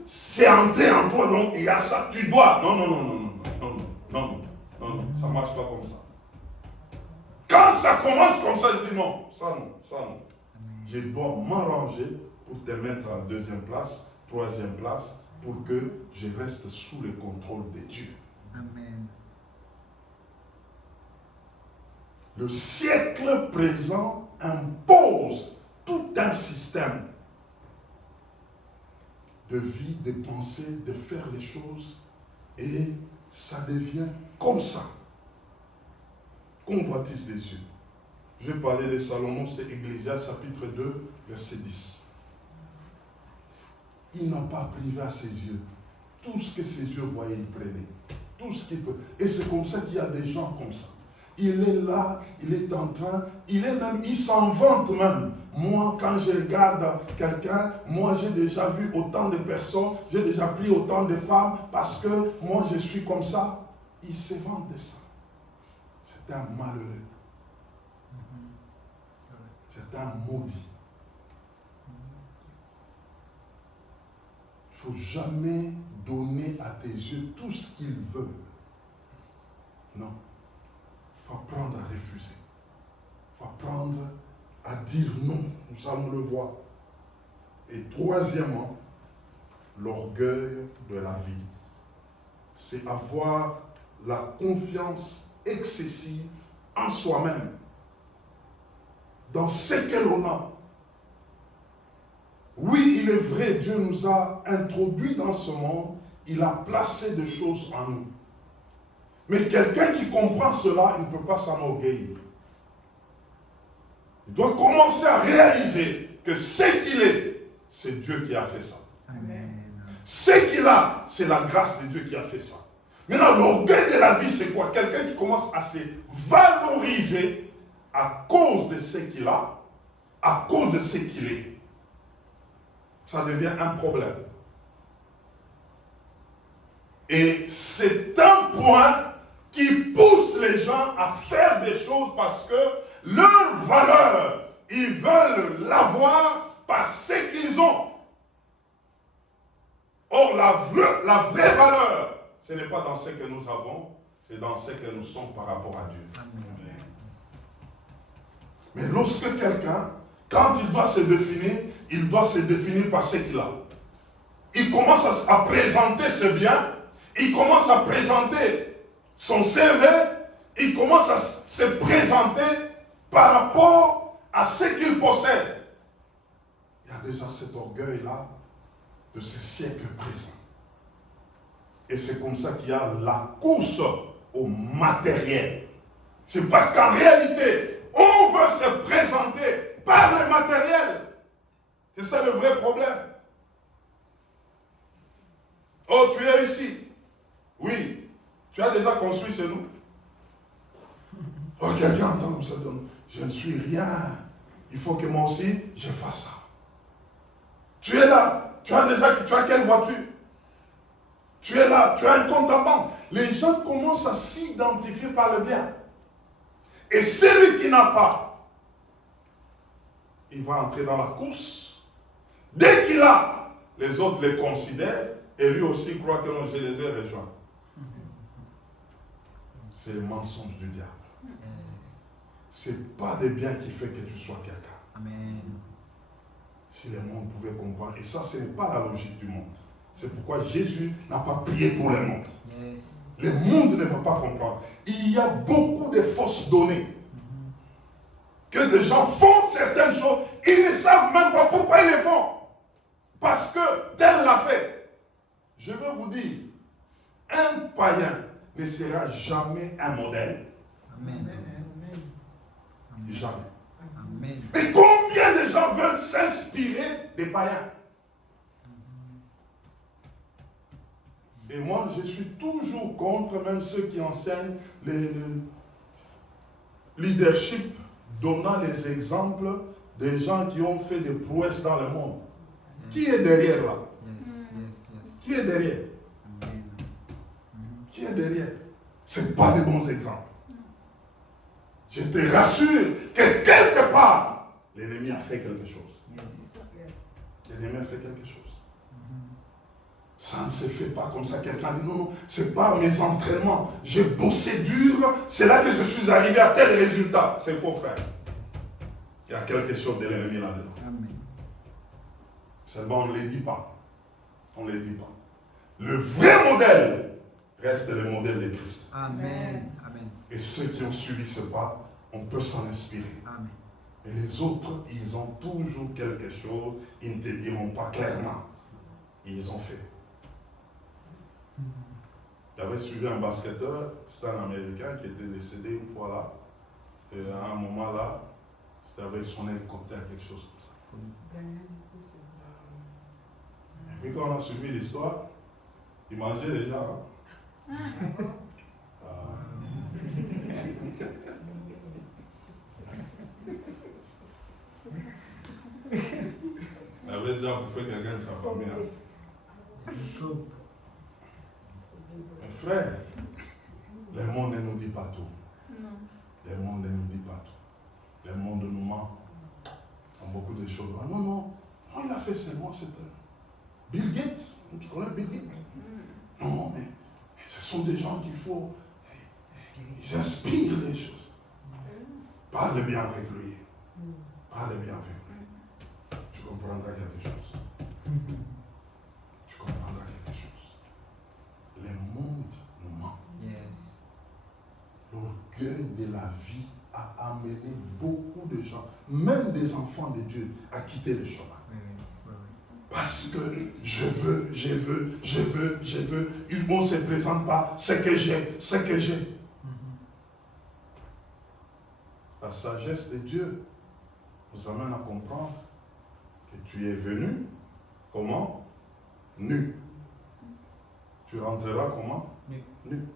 c'est entré en toi, donc il y a ça, tu dois. Non, ça ne marche pas comme ça. Quand ça commence comme ça, je dis non, ça non. Je dois m'arranger pour te mettre à la deuxième place, troisième place, pour que je reste sous le contrôle de Dieu. Amen. Le siècle présent impose tout un système de vie, de pensée, de faire les choses, et ça devient comme ça. Convoitise des yeux. Je vais parler de Salomon, c'est Ecclésiaste chapitre 2, verset 10. Il n'a pas privé à ses yeux. Tout ce que ses yeux voyaient, il prenait. Tout ce qu'il peut. Et c'est comme ça qu'il y a des gens comme ça. Il est là, il est en train, il s'en vante même. Moi, quand je regarde quelqu'un, moi j'ai déjà vu autant de personnes, j'ai déjà pris autant de femmes, parce que moi je suis comme ça. Il se vante de ça. C'est un malheureux. C'est un maudit. Il ne faut jamais donner à tes yeux tout ce qu'ils veulent. Non. Il faut apprendre à refuser. Il faut apprendre à dire non. Nous allons le voir. Et troisièmement, l'orgueil de la vie. C'est avoir la confiance excessive en soi-même. Dans ce que l'on a. Oui, il est vrai, Dieu nous a introduits dans ce monde, il a placé des choses en nous. Mais quelqu'un qui comprend cela, il ne peut pas s'enorgueillir. Il doit commencer à réaliser que ce qu'il est, c'est Dieu qui a fait ça. Amen. Ce qu'il a, c'est la grâce de Dieu qui a fait ça. Maintenant, l'orgueil de la vie, c'est quoi? Quelqu'un qui commence à se valoriser à cause de ce qu'il a, à cause de ce qu'il est. Ça devient un problème. Et c'est un point qui pousse les gens à faire des choses parce que leur valeur, ils veulent l'avoir par ce qu'ils ont. Or, la vraie valeur, ce n'est pas dans ce que nous avons, c'est dans ce que nous sommes par rapport à Dieu. Amen. Mais lorsque quelqu'un, quand il doit se définir, il doit se définir par ce qu'il a. Il commence à présenter ses biens, il commence à présenter son CV, il commence à se présenter par rapport à ce qu'il possède. Il y a déjà cet orgueil-là de ce siècle présent. Et c'est comme ça qu'il y a la course au matériel. C'est parce qu'en réalité, on veut se présenter par le matériel. C'est ça le vrai problème. Oh, tu es ici. Oui. Tu as déjà construit chez nous. Oh, quelqu'un entend comme ça. Je ne suis rien. Il faut que moi aussi, je fasse ça. Tu es là. Tu as quelle voiture? Tu es là. Tu as un compte en banque. Les gens commencent à s'identifier par le bien. Et celui qui n'a pas, il va entrer dans la course. Dès qu'il a, les autres les considèrent et lui aussi croit que non, je les ai rejoints. C'est le mensonge du diable. Ce n'est pas des biens qui fait que tu sois quelqu'un. Amen. Si le monde pouvait comprendre. Et ça, ce n'est pas la logique du monde. C'est pourquoi Jésus n'a pas prié pour le monde. Yes. Le monde ne va pas comprendre. Il y a beaucoup de fausses données. Que des gens font certaines choses, ils ne savent même pas pourquoi ils les font. Parce que tel l'a fait. Je veux vous dire, un païen ne sera jamais un modèle. Amen. Jamais. Amen. Mais combien de gens veulent s'inspirer des païens? Et moi, je suis toujours contre même ceux qui enseignent le leadership, donnant les exemples des gens qui ont fait des prouesses dans le monde. Qui est derrière là? Yes, yes, yes. Qui est derrière? Amen. Qui est derrière? Ce n'est pas des bons exemples. Je te rassure que quelque part, l'ennemi a fait quelque chose. Yes. L'ennemi a fait quelque chose. Ça ne se fait pas comme ça. Quelqu'un dit non, non, c'est pas mes entraînements. J'ai bossé dur, c'est là que je suis arrivé à tel résultat. C'est faux, frère. Il y a quelque chose de l'ennemi là-dedans. Amen. Seulement, on ne les dit pas. On ne les dit pas. Le vrai modèle reste le modèle de Christ. Amen. Amen. Et ceux qui ont suivi ce pas, on peut s'en inspirer. Amen. Mais les autres, ils ont toujours quelque chose, ils ne te diront pas clairement. Ils ont fait. J'avais suivi un basketteur, c'était un Américain qui était décédé une fois là. Et à un moment là, c'était avec son hélicoptère, quelque chose comme ça. Et puis quand on a suivi l'histoire, il mangeait déjà. Hein? Il avait déjà bouffé quelqu'un de sa famille. Hein? Mais frère, le monde ne nous dit pas tout. Le monde ne nous dit pas tout. Le monde nous ment en beaucoup de choses. Ah non, non, non, il a fait seulement cette... Bill Gates, tu connais Bill Gates? Non, mais ce sont des gens qu'il faut... Ils inspirent les choses. Parle bien avec lui. Parle bien avec lui. Tu comprendras quelque chose. Tu comprendras quelque chose. Le monde nous ment. Yes. L'orgueil de la vie a amené beaucoup de gens, même des enfants de Dieu, à quitter le chemin. Oui, oui, oui. Parce que je veux. On ne se présente pas ce que j'ai. La sagesse de Dieu nous amène à comprendre que tu es venu, comment? Nu. Tu rentreras comment? Nu.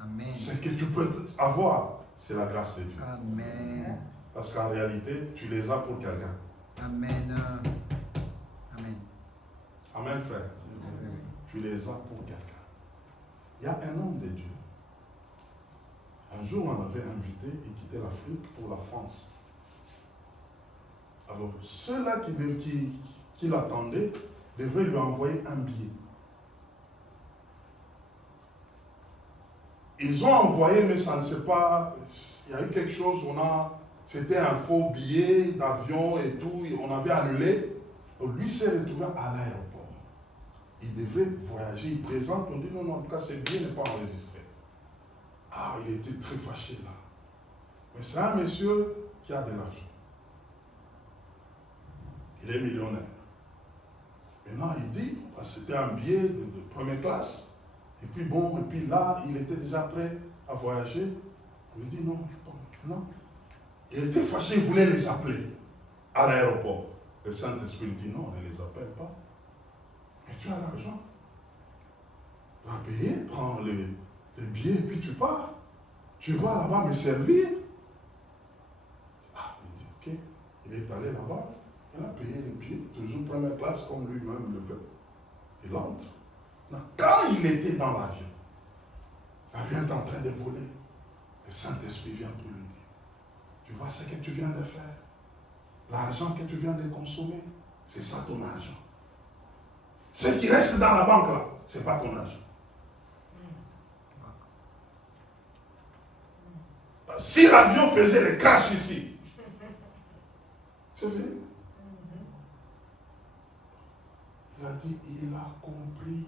Amen. Ce que tu peux avoir, c'est la grâce de Dieu. Amen. Parce qu'en réalité, tu les as pour quelqu'un. Amen. Amen. Amen, frère. Oui, oui. Tu les as pour quelqu'un. Il y a un homme de Dieu. Un jour, on avait invité et quitté l'Afrique pour la France. Alors, ceux-là qui l'attendaient devraient lui envoyer un billet. Ils ont envoyé, mais ça ne s'est pas... Il y a eu quelque chose, c'était un faux billet d'avion et tout, et on avait annulé. Donc, lui s'est retrouvé à l'aéroport. Il devait voyager, il présente, on dit non, en tout cas, ce billet n'est pas enregistré. Ah, il était très fâché là. Mais c'est un monsieur qui a de l'argent. Il est millionnaire. Maintenant, il dit, parce que c'était un billet de première classe. Et puis bon, et puis là, il était déjà prêt à voyager. Il lui dit non, non. Il était fâché, il voulait les appeler à l'aéroport. Le Saint-Esprit lui dit non, ne les appelle pas. Mais tu as l'argent. Tu vas payer, prends les billets et puis tu pars. Tu vas là-bas me servir. Ah, il dit ok. Il est allé là-bas, il a payé les billets, toujours première classe comme lui-même le veut. Il entre. Quand il était dans l'avion, l'avion est en train de voler. Le Saint-Esprit vient pour lui dire, tu vois ce que tu viens de faire, l'argent que tu viens de consommer, c'est ça ton argent. Ce qui reste dans la banque là, ce n'est pas ton argent. Si l'avion faisait le crash ici, c'est fini. Il a dit, il a compris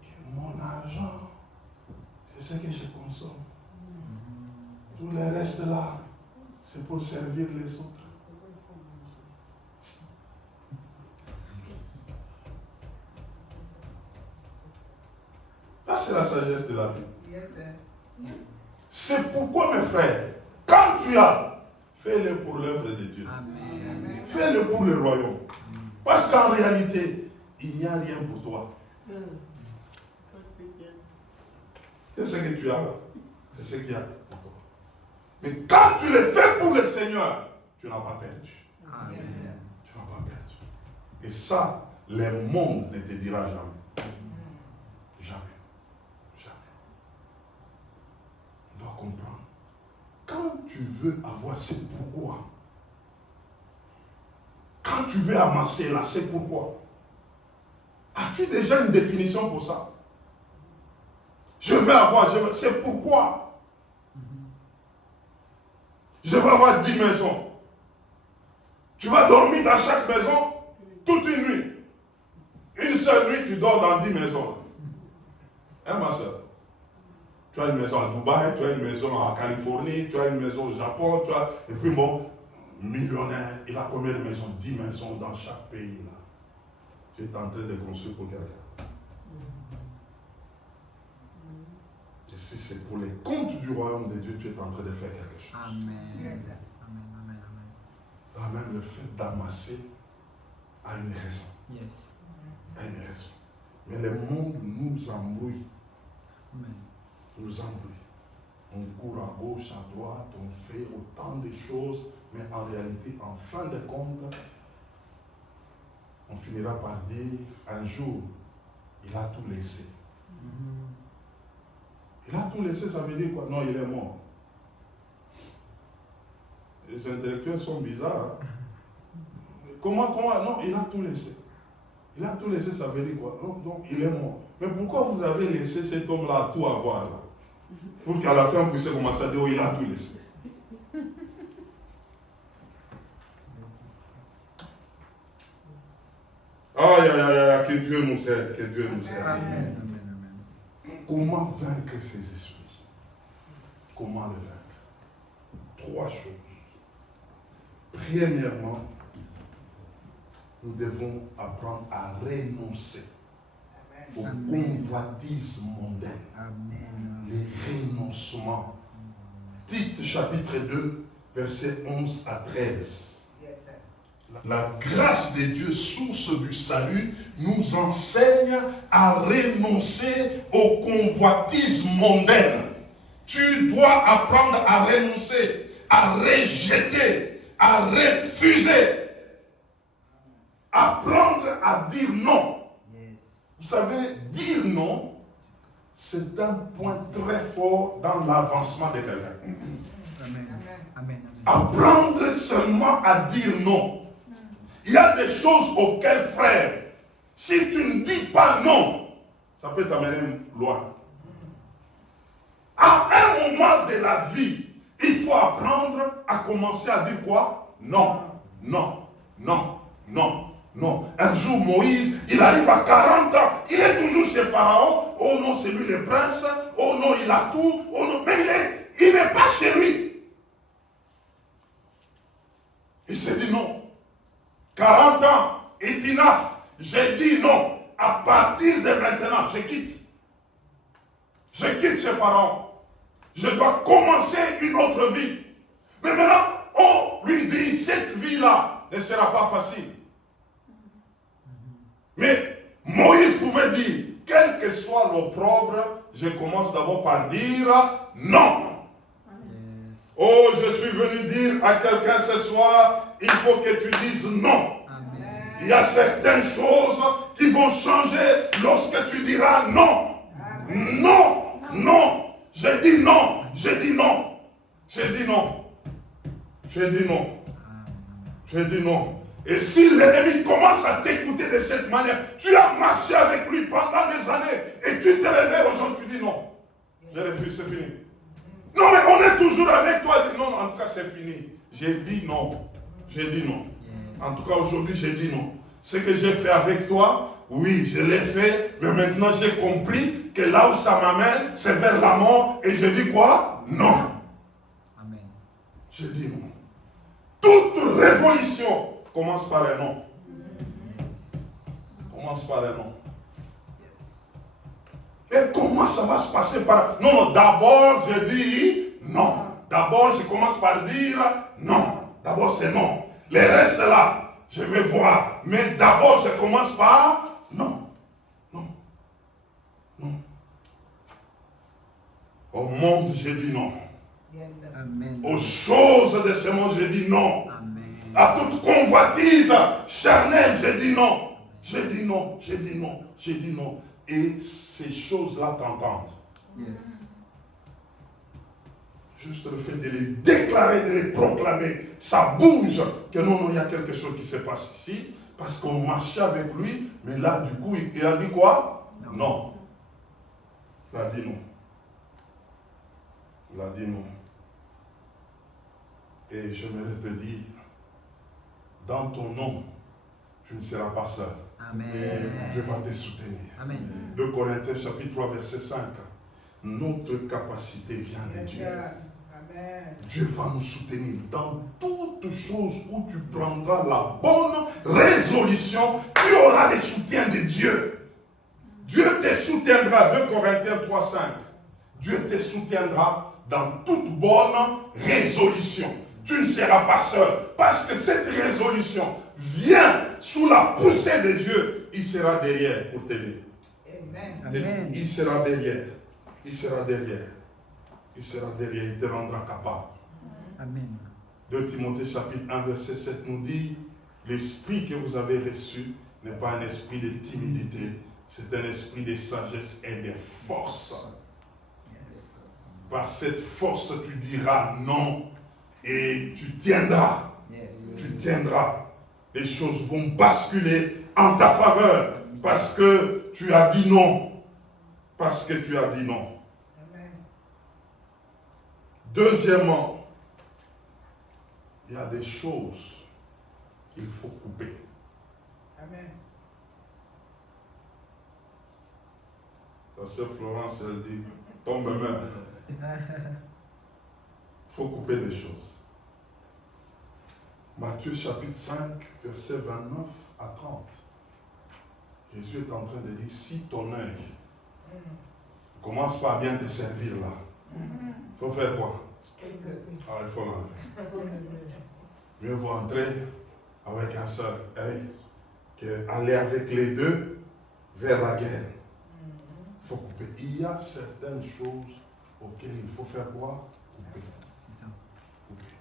que mon argent, c'est ce que je consomme. Tout le reste là, c'est pour servir les autres. Là, c'est la sagesse de la vie. C'est pourquoi, mes frères, quand tu as, fais-le pour l'œuvre de Dieu. Amen. Fais-le pour le royaume. Parce qu'en réalité, il n'y a rien pour toi. C'est ce que tu as là. C'est ce qu'il y a pour toi. Mais quand tu le fais pour le Seigneur, tu n'as pas perdu. Amen. Tu n'as pas perdu. Et ça, le monde ne te dira jamais. Jamais. Jamais. On doit comprendre. Quand tu veux avoir, c'est pourquoi. Quand tu veux amasser là, c'est pourquoi. As-tu déjà une définition pour ça? Je veux avoir, c'est pourquoi. Je veux avoir 10 maisons. Tu vas dormir dans chaque maison toute une nuit. Une seule nuit, tu dors dans 10 maisons. Hein, ma soeur? Tu as une maison à Dubaï, tu as une maison en Californie, tu as une maison au Japon, et puis bon, millionnaire, il a combien de maisons? 10 maisons dans chaque pays. Là. Tu es en train de construire pour quelqu'un. Et si c'est pour les comptes du royaume de Dieu, tu es en train de faire quelque chose. Amen. Amen. Amen. Là même le fait d'amasser a une raison. Yes. A une raison. Mais le monde nous embrouille. Amen. Nous embrouille. On court à gauche, à droite, on fait autant de choses, mais en réalité, en fin de compte, on finira par dire, un jour, il a tout laissé. Il a tout laissé, ça veut dire quoi? Non, il est mort. Les intellectuels sont bizarres. Hein? Comment? Non, il a tout laissé. Il a tout laissé, ça veut dire quoi? Donc, il est mort. Mais pourquoi vous avez laissé cet homme-là tout avoir là? Pour qu'à la fin, on puisse commencer à dire, oh, il a tout laissé. Aïe, aïe, aïe, que Dieu nous aide, que Dieu nous aide. Amen. Comment vaincre ces esprits? Comment les vaincre? 3 choses. Premièrement, nous devons apprendre à renoncer aux convoitises mondaines. Amen. Les renoncements. Tite chapitre 2, versets 11 à 13. La grâce de Dieu, source du salut, nous enseigne à renoncer aux convoitises mondaines. Tu dois apprendre à renoncer, à rejeter, à refuser. Apprendre à dire non. Yes. Vous savez, dire non, c'est un point très fort dans l'avancement de quelqu'un. Amen. Amen. Apprendre seulement à dire non. Il y a des choses auxquelles, frère, si tu ne dis pas non, ça peut t'amener loin. À un moment de la vie, il faut apprendre à commencer à dire quoi? Non, non, non, non, non. Un jour, Moïse, il arrive à 40 ans, il est toujours chez Pharaon. Oh non, c'est lui le prince. Oh non, il a tout. Oh non, mais il n'est pas chez lui. Il s'est dit non. 40 ans, it's enough. j'ai dit non. À partir de maintenant, je quitte. Je quitte ces parents. Je dois commencer une autre vie. Mais maintenant, on lui dit, cette vie-là ne sera pas facile. Mais Moïse pouvait dire, quel que soit l'opprobre, je commence d'abord par dire non. Yes. Oh, je suis venu dire à quelqu'un ce soir, il faut que tu dises non. Amen. Il y a certaines choses qui vont changer lorsque tu diras non. Non, non. J'ai dit non, j'ai dit non. J'ai dit non. J'ai dit non. J'ai dit non. Et si l'ennemi commence à t'écouter de cette manière, tu as marché avec lui pendant des années et tu te réveilles aujourd'hui, tu dis non. Je refuse, c'est fini. Non, mais on est toujours avec toi. Non, en tout cas, c'est fini. J'ai dit non. J'ai dit non. Yes. En tout cas, aujourd'hui, j'ai dit non. Ce que j'ai fait avec toi, oui, je l'ai fait, mais maintenant j'ai compris que là où ça m'amène, c'est vers la mort. Et je dis quoi? Non. Amen. Je dis non. Toute révolution commence par un non. Commence par un non. Et comment ça va se passer par... Non, non, d'abord je dis non. D'abord je commence par dire non. D'abord c'est non. Les restes là, je vais voir. Mais d'abord je commence par non. Non. Non. Au monde, je dis non. Amen. Aux choses de ce monde, je dis non. Amen. À toute convoitise charnelle, je dis non. Je dis non, je dis non, je dis non. Et ces choses-là t'entendent. Yes. Juste le fait de les déclarer, de les proclamer, ça bouge. Que non, non, il y a quelque chose qui se passe ici. Parce qu'on marchait avec lui, mais là, du coup, il a dit quoi? Non. Il a dit non. Il a dit non. Et j'aimerais te dire, dans ton nom, tu ne seras pas seul. Amen. Dieu va te soutenir. Amen. 2 Corinthiens chapitre 3 verset 5. Notre capacité vient de Dieu. Amen. Dieu va nous soutenir dans toutes choses où tu prendras la bonne résolution. Tu auras le soutien de Dieu. Dieu te soutiendra. 2 Corinthiens 3, 5. Dieu te soutiendra dans toute bonne résolution. Tu ne seras pas seul. Parce que cette résolution vient sous la poussée de Dieu. Il sera derrière pour t'aider. Amen. Il sera derrière. Il sera derrière. Il sera derrière. Il te rendra capable. Amen. 2 Timothée chapitre 1 verset 7 nous dit, l'esprit que vous avez reçu n'est pas un esprit de timidité, c'est un esprit de sagesse et de force. Par cette force, tu diras non et tu tiendras. Yes. Tu tiendras. Les choses vont basculer en ta faveur parce que tu as dit non. Parce que tu as dit non. Amen. Deuxièmement, il y a des choses qu'il faut couper. Amen. La sœur Florence, elle dit, tombe même. Il faut couper des choses. Matthieu chapitre 5, verset 29 à 30. Jésus est en train de dire, si ton œil ne commence pas à bien te servir là, il faut faire quoi? Ah, il faut l'enlever. Mieux vaut entrer avec un seul œil qu'aller avec les deux vers la guerre. Il faut couper. Il y a certaines choses auxquelles il faut faire quoi? Couper. C'est ça. Couper.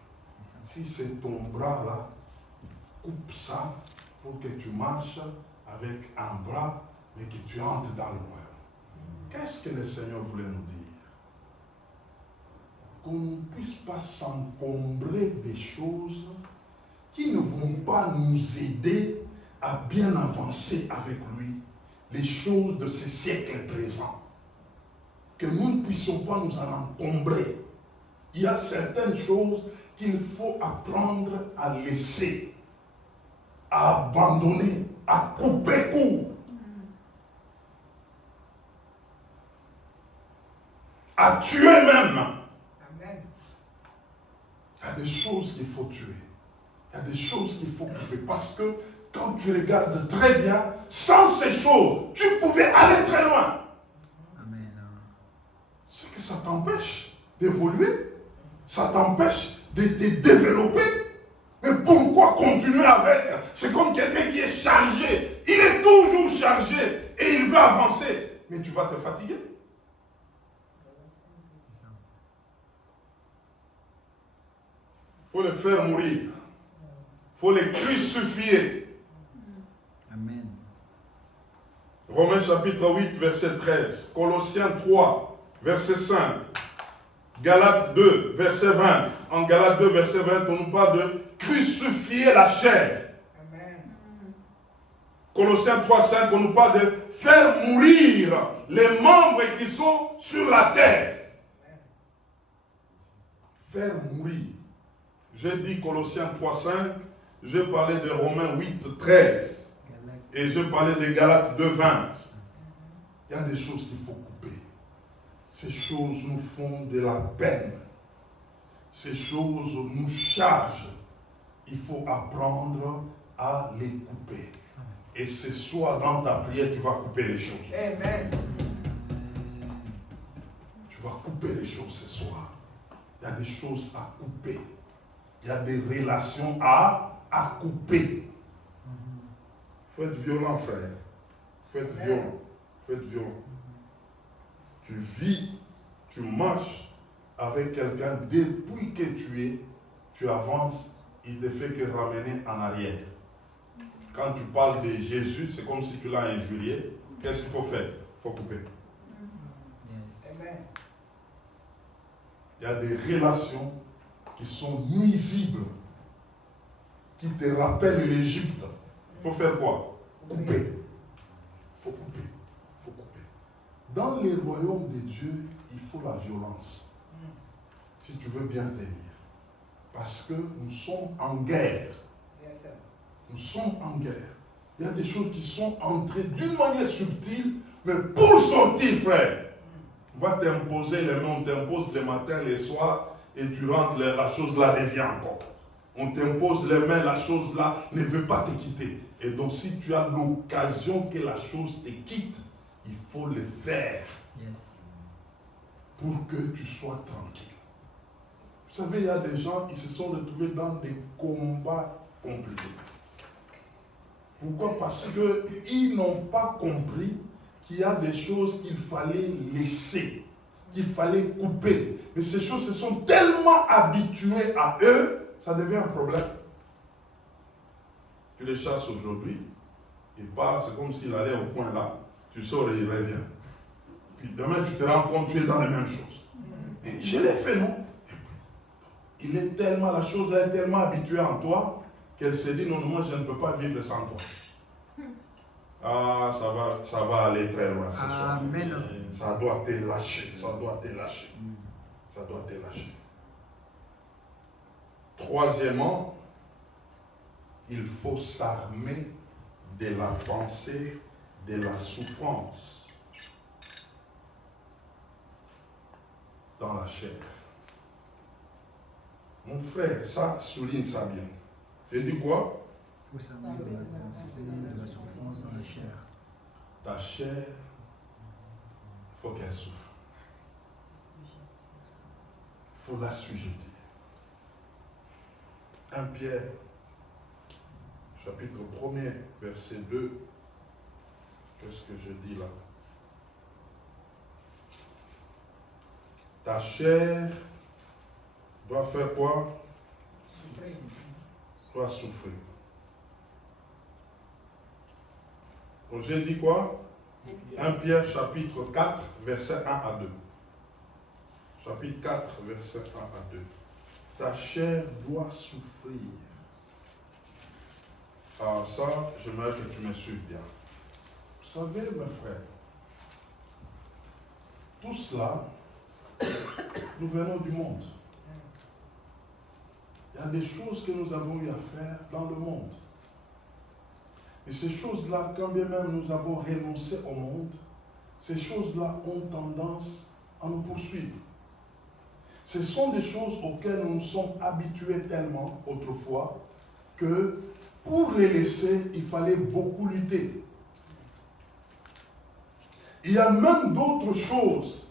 C'est ça. Si c'est ton bras là, coupe ça pour que tu marches avec un bras, mais que tu entres dans le royaume. Qu'est-ce que le Seigneur voulait nous dire? Qu'on ne puisse pas s'encombrer des choses qui ne vont pas nous aider à bien avancer avec lui, les choses de ce siècle présent. Que nous ne puissions pas nous en encombrer. Il y a certaines choses qu'il faut apprendre à laisser, à abandonner, à couper court. À tuer même. Amen. Il y a des choses qu'il faut tuer. Il y a des choses qu'il faut couper. Parce que quand tu regardes très bien, sans ces choses, tu pouvais aller très loin. Amen. C'est que ça t'empêche d'évoluer, ça t'empêche de te développer. Mais pourquoi continuer avec? C'est comme quelqu'un qui est chargé. Il est toujours chargé et il veut avancer. Mais tu vas te fatiguer. Il faut les faire mourir. Il faut les crucifier. Amen. Romains chapitre 8, verset 13. Colossiens 3, verset 5. Galates 2, verset 20. En Galates 2, verset 20, on nous parle de crucifier la chair. Amen. Colossiens 3, 5, on nous parle de faire mourir les membres qui sont sur la terre. Faire mourir. J'ai dit Colossiens 3, 5. J'ai parlé de Romains 8, 13. Et je parlais de Galates 2, 20. Il y a des choses qu'il faut couper. Ces choses nous font de la peine. Ces choses nous chargent. Il faut apprendre à les couper. Et ce soir, dans ta prière, tu vas couper les choses. Amen. Tu vas couper les choses ce soir. Il y a des choses à couper. Il y a des relations à couper. Il faut être violent, frère. Il faut être violent. Il faut être violent. Tu vis, tu marches avec quelqu'un, depuis que tu avances, il ne fait que ramener en arrière. Quand tu parles de Jésus, c'est comme si tu l'as injurié. Qu'est-ce qu'il faut faire? Il faut couper. Yes. Amen. Il y a des relations qui sont nuisibles, qui te rappellent l'Égypte. Il faut faire quoi? Couper. Il faut couper. Il faut couper. Dans les royaumes de Dieu, il faut la violence. Si tu veux bien tenir. Parce que nous sommes en guerre. Yes, sir. Nous sommes en guerre. Il y a des choses qui sont entrées d'une manière subtile, mais pour sortir, frère, on va t'imposer les mains, on t'impose les matins, les soirs, et tu rentres, la chose là revient encore. On t'impose les mains, la chose là ne veut pas te quitter. Et donc si tu as l'occasion que la chose te quitte, il faut le faire Yes. pour que tu sois tranquille. Vous savez, il y a des gens qui se sont retrouvés dans des combats compliqués. Pourquoi? Parce qu'ils n'ont pas compris qu'il y a des choses qu'il fallait laisser, qu'il fallait couper. Mais ces choses se sont tellement habituées à eux, ça devient un problème. Tu les chasses aujourd'hui, il part, c'est comme s'il allait au coin là, tu sors et il revient. Puis demain tu te rends compte que tu es dans les mêmes choses. Et je l'ai fait, non? Il est tellement, la chose là est tellement habituée en toi qu'elle se dit non, moi je ne peux pas vivre sans toi. Ah, ça va aller très loin ce soir. Amen. Ça doit te lâcher, ça doit te lâcher. Ça doit te lâcher. Troisièmement, il faut s'armer de la pensée de la souffrance dans la chair. Mon frère, ça souligne ça bien. J'ai dit quoi? Il faut s'armer de la pensée, de la souffrance dans la chair. Ta chair, il faut qu'elle souffre. Il faut l'assujettir. 1 Pierre, chapitre 1er, verset 2. Qu'est-ce que je dis là? Ta chair doit faire quoi? Souffrir. Doit souffrir. Donc j'ai dit quoi? 1 Pierre chapitre 4, verset 1 à 2. Chapitre 4, verset 1 à 2. Ta chair doit souffrir. Alors ça, j'aimerais que tu me suives bien. Vous savez, mes frères, tout cela, nous venons du monde. Il y a des choses que nous avons eu à faire dans le monde. Et ces choses-là, quand bien même nous avons renoncé au monde, ces choses-là ont tendance à nous poursuivre. Ce sont des choses auxquelles nous nous sommes habitués tellement autrefois que pour les laisser, il fallait beaucoup lutter. Il y a même d'autres choses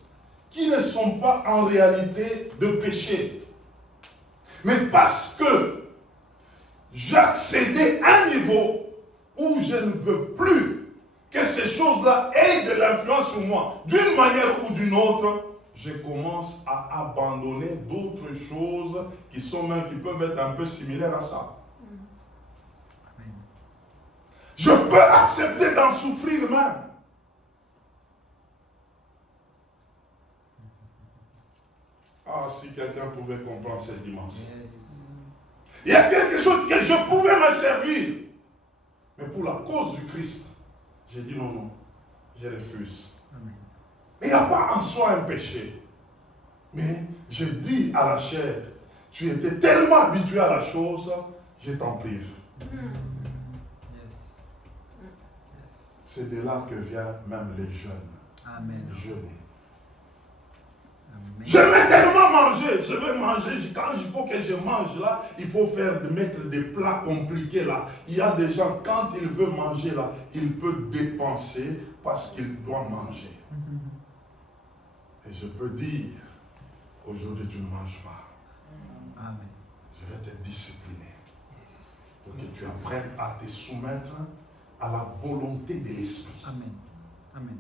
qui ne sont pas en réalité de péché. Mais parce que j'ai accédé à un niveau où je ne veux plus que ces choses-là aient de l'influence sur moi, d'une manière ou d'une autre, je commence à abandonner d'autres choses qui peuvent être un peu similaires à ça. Je peux accepter d'en souffrir même. Ah, si quelqu'un pouvait comprendre cette dimension. Il y a quelque chose que je pouvais me servir. Mais pour la cause du Christ, j'ai dit non, je refuse. Il n'y a pas en soi un péché. Mais je dis à la chair, tu étais tellement habitué à la chose, je t'en prive. C'est de là que viennent même les jeunes. Amen. Jeûner. Amen. Je vais tellement manger, je vais manger, quand il faut que je mange là, il faut mettre des plats compliqués là. Il y a des gens, quand ils veulent manger là, il peut dépenser parce qu'il doit manger. Et je peux dire, aujourd'hui tu ne manges pas. Amen. Je vais te discipliner pour que tu apprennes à te soumettre à la volonté de l'esprit. Amen. Amen.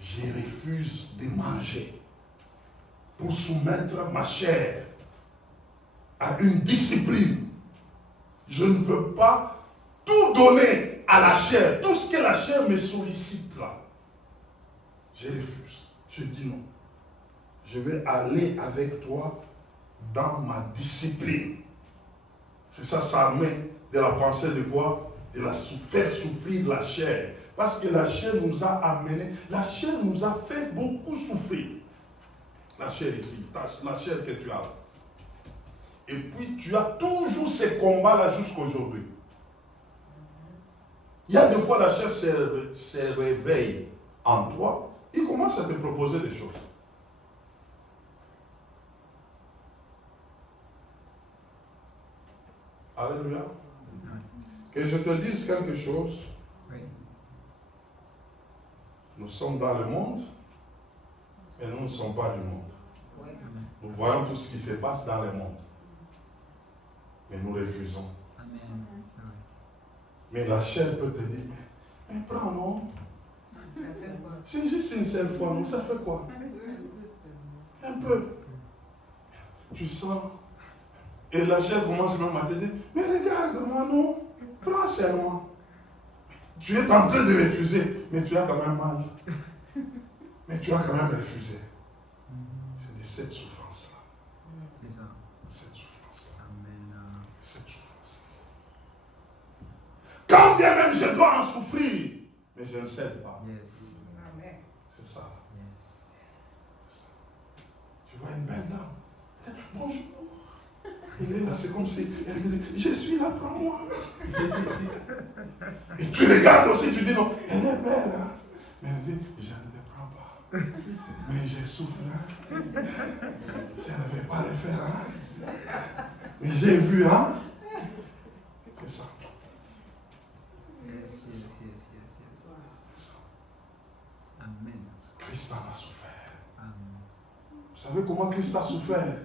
Je refuse de manger pour soumettre ma chair à une discipline. Je ne veux pas tout donner à la chair. Tout ce que la chair me sollicite là, je refuse. Je dis non. Je vais aller avec toi dans ma discipline. C'est ça, ça met de la pensée de quoi? De faire souffrir la chair. Parce que la chair nous a amené, la chair nous a fait beaucoup souffrir. La chair ici, la chair que tu as là. Et puis tu as toujours ces combats-là jusqu'aujourd'hui. Il y a des fois la chair se réveille en toi, il commence à te proposer des choses. Alléluia. Que je te dise quelque chose. Oui. Nous sommes dans le monde, mais nous ne sommes pas du monde. Oui. Nous voyons tout ce qui se passe dans le monde. Mais nous refusons. Amen. Mais la chair peut te dire, mais prends, non? C'est juste une seule fois, non? Ça fait quoi? Un peu. Tu sens. Et la chair commence même à te dire, mais regarde-moi, non? Prends seulement. Tu es en train de refuser, mais tu as quand même mal. Mais tu as quand même refusé. C'est de cette souffrance-là. C'est ça. Cette souffrance-là. Amen. Cette souffrance-là. Quand bien même je dois en souffrir, mais je ne cède pas. Yes. Amen. C'est ça. Yes. Tu vois une belle dame. Bonjour. Elle est là, c'est comme si elle dit, je suis là, prends-moi. Et tu regardes aussi, tu dis non, elle est belle. Hein? Mais elle dit, je ne te prends pas. Mais j'ai souffert. Je ne vais pas le faire. Hein? Mais j'ai vu, hein? C'est ça. Yes, yes, yes, yes, yes. Amen. Christ en a souffert. Amen. Vous savez comment Christ a souffert?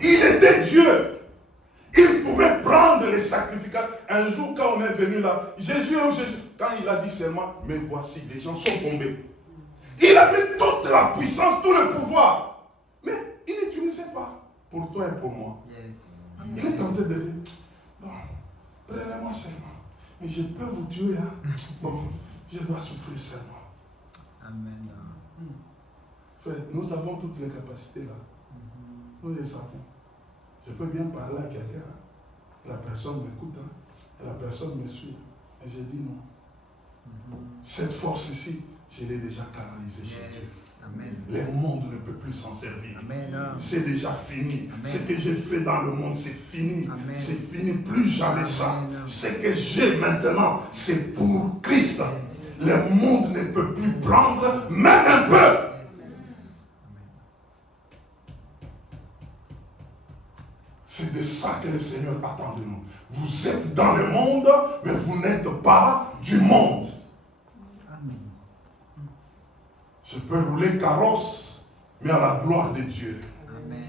Il était Dieu. Il pouvait prendre les sacrificats. Un jour, quand on est venu là, Jésus, quand il a dit seulement, mais voici, des gens sont tombés. Il avait toute la puissance, tout le pouvoir. Mais il n'utilisait pas pour toi et pour moi. Yes. Il est tenté de dire, non, prenez-moi seulement. Mais je peux vous tuer. Hein? Bon, je dois souffrir seulement. Amen. Frère, nous avons toutes les capacités là. Nous les avons. Je peux bien parler à quelqu'un. La personne m'écoute. Hein? Et la personne me suit. Et j'ai dit non. Cette force ici, je l'ai déjà canalisée chez Dieu. Yes. Amen. Le monde ne peut plus s'en servir. Amen. C'est déjà fini. Amen. Ce que j'ai fait dans le monde, c'est fini. Amen. C'est fini. Plus jamais ça. Amen. Ce que j'ai maintenant, c'est pour Christ. Yes. Le monde ne peut plus prendre même un peu. Yes. Amen. C'est de ça que le Seigneur attend de nous. Vous êtes dans le monde, mais vous n'êtes pas du monde. Amen. Je peux rouler carrosse, mais à la gloire de Dieu. Amen.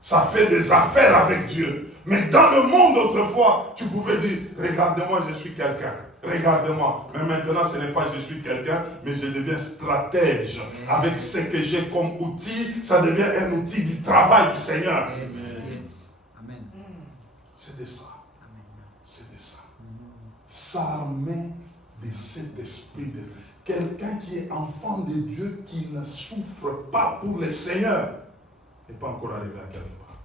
Ça fait des affaires avec Dieu. Mais dans le monde autrefois, tu pouvais dire, regardez-moi, je suis quelqu'un. Regardez-moi. Mais maintenant, ce n'est pas je suis quelqu'un, mais je deviens stratège. Avec ce que j'ai comme outil, ça devient un outil du travail du Seigneur. Yes, yes. Amen. C'est de ça. Amen. C'est de ça. S'armer de cet esprit de quelqu'un qui est enfant de Dieu, qui ne souffre pas pour le Seigneur, n'est pas encore arrivé à quelque part.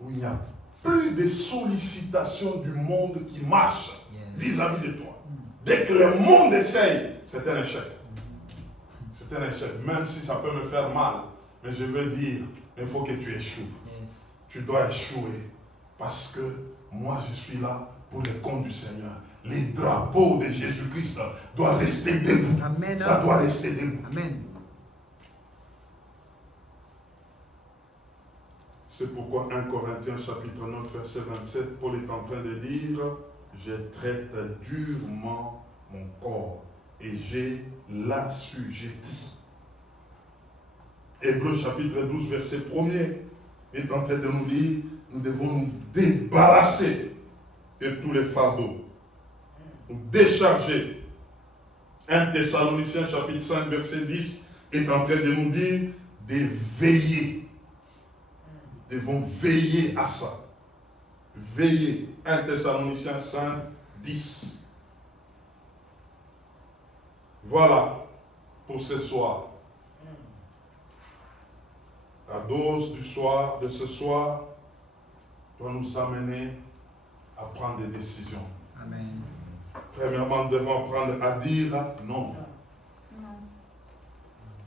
Où il n'y a plus de sollicitations du monde qui marche vis-à-vis de toi. Dès que le monde essaye, c'est un échec. C'est un échec, même si ça peut me faire mal. Mais je veux dire, il faut que tu échoues. Yes. Tu dois échouer. Parce que moi, je suis là pour le compte du Seigneur. Les drapeaux de Jésus-Christ doivent rester debout. Amen. Ça doit rester debout. Amen. C'est pourquoi 1 Corinthiens chapitre 9 verset 27, Paul est en train de dire, je traite durement mon corps et j'ai l'assujetti. Hébreux chapitre 12 verset 1er est en train de nous dire, nous devons nous débarrasser de tous les fardeaux, nous décharger. 1 Thessaloniciens chapitre 5 verset 10 est en train de nous dire de veiller. Nous devons veiller à ça. Veiller. 1 Thessaloniciens 5, 10. Voilà pour ce soir. La dose du soir, de ce soir, doit nous amener à prendre des décisions. Amen. Premièrement, nous devons apprendre à dire non.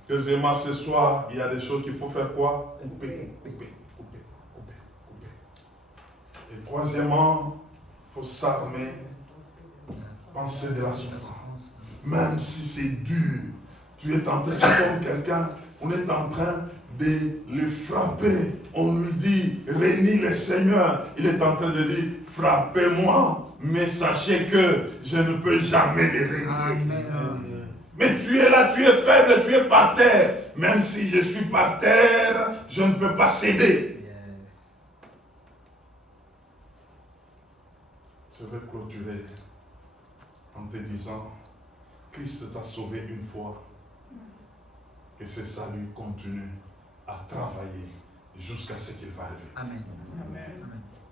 Deuxièmement, ce soir, il y a des choses qu'il faut faire quoi? Couper. Et troisièmement, il faut s'armer, penser de la souffrance. Même si c'est dur, tu es en train, c'est comme quelqu'un, on est en train de le frapper. On lui dit, réunis le Seigneur. Il est en train de dire, frappez-moi, mais sachez que je ne peux jamais les régner. Amen. Mais tu es là, tu es faible, tu es par terre. Même si je suis par terre, je ne peux pas céder. Yes. Je vais clôturer en te disant, Christ t'a sauvé une fois, que ce salut continue à travailler jusqu'à ce qu'il va arriver. Amen.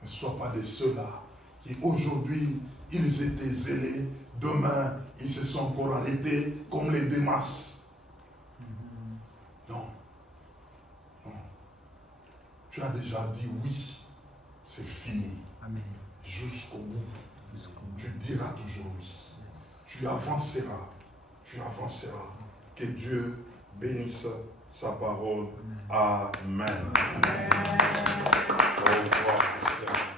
Ne sois pas de ceux-là qui aujourd'hui, ils étaient zélés, demain, ils se sont encore arrêtés comme les Démas. Non. Non. Tu as déjà dit oui, c'est fini. Amen. Jusqu'au bout. Tu diras toujours oui. Tu avanceras. Tu avanceras. Que Dieu bénisse sa parole. Amen. Au revoir.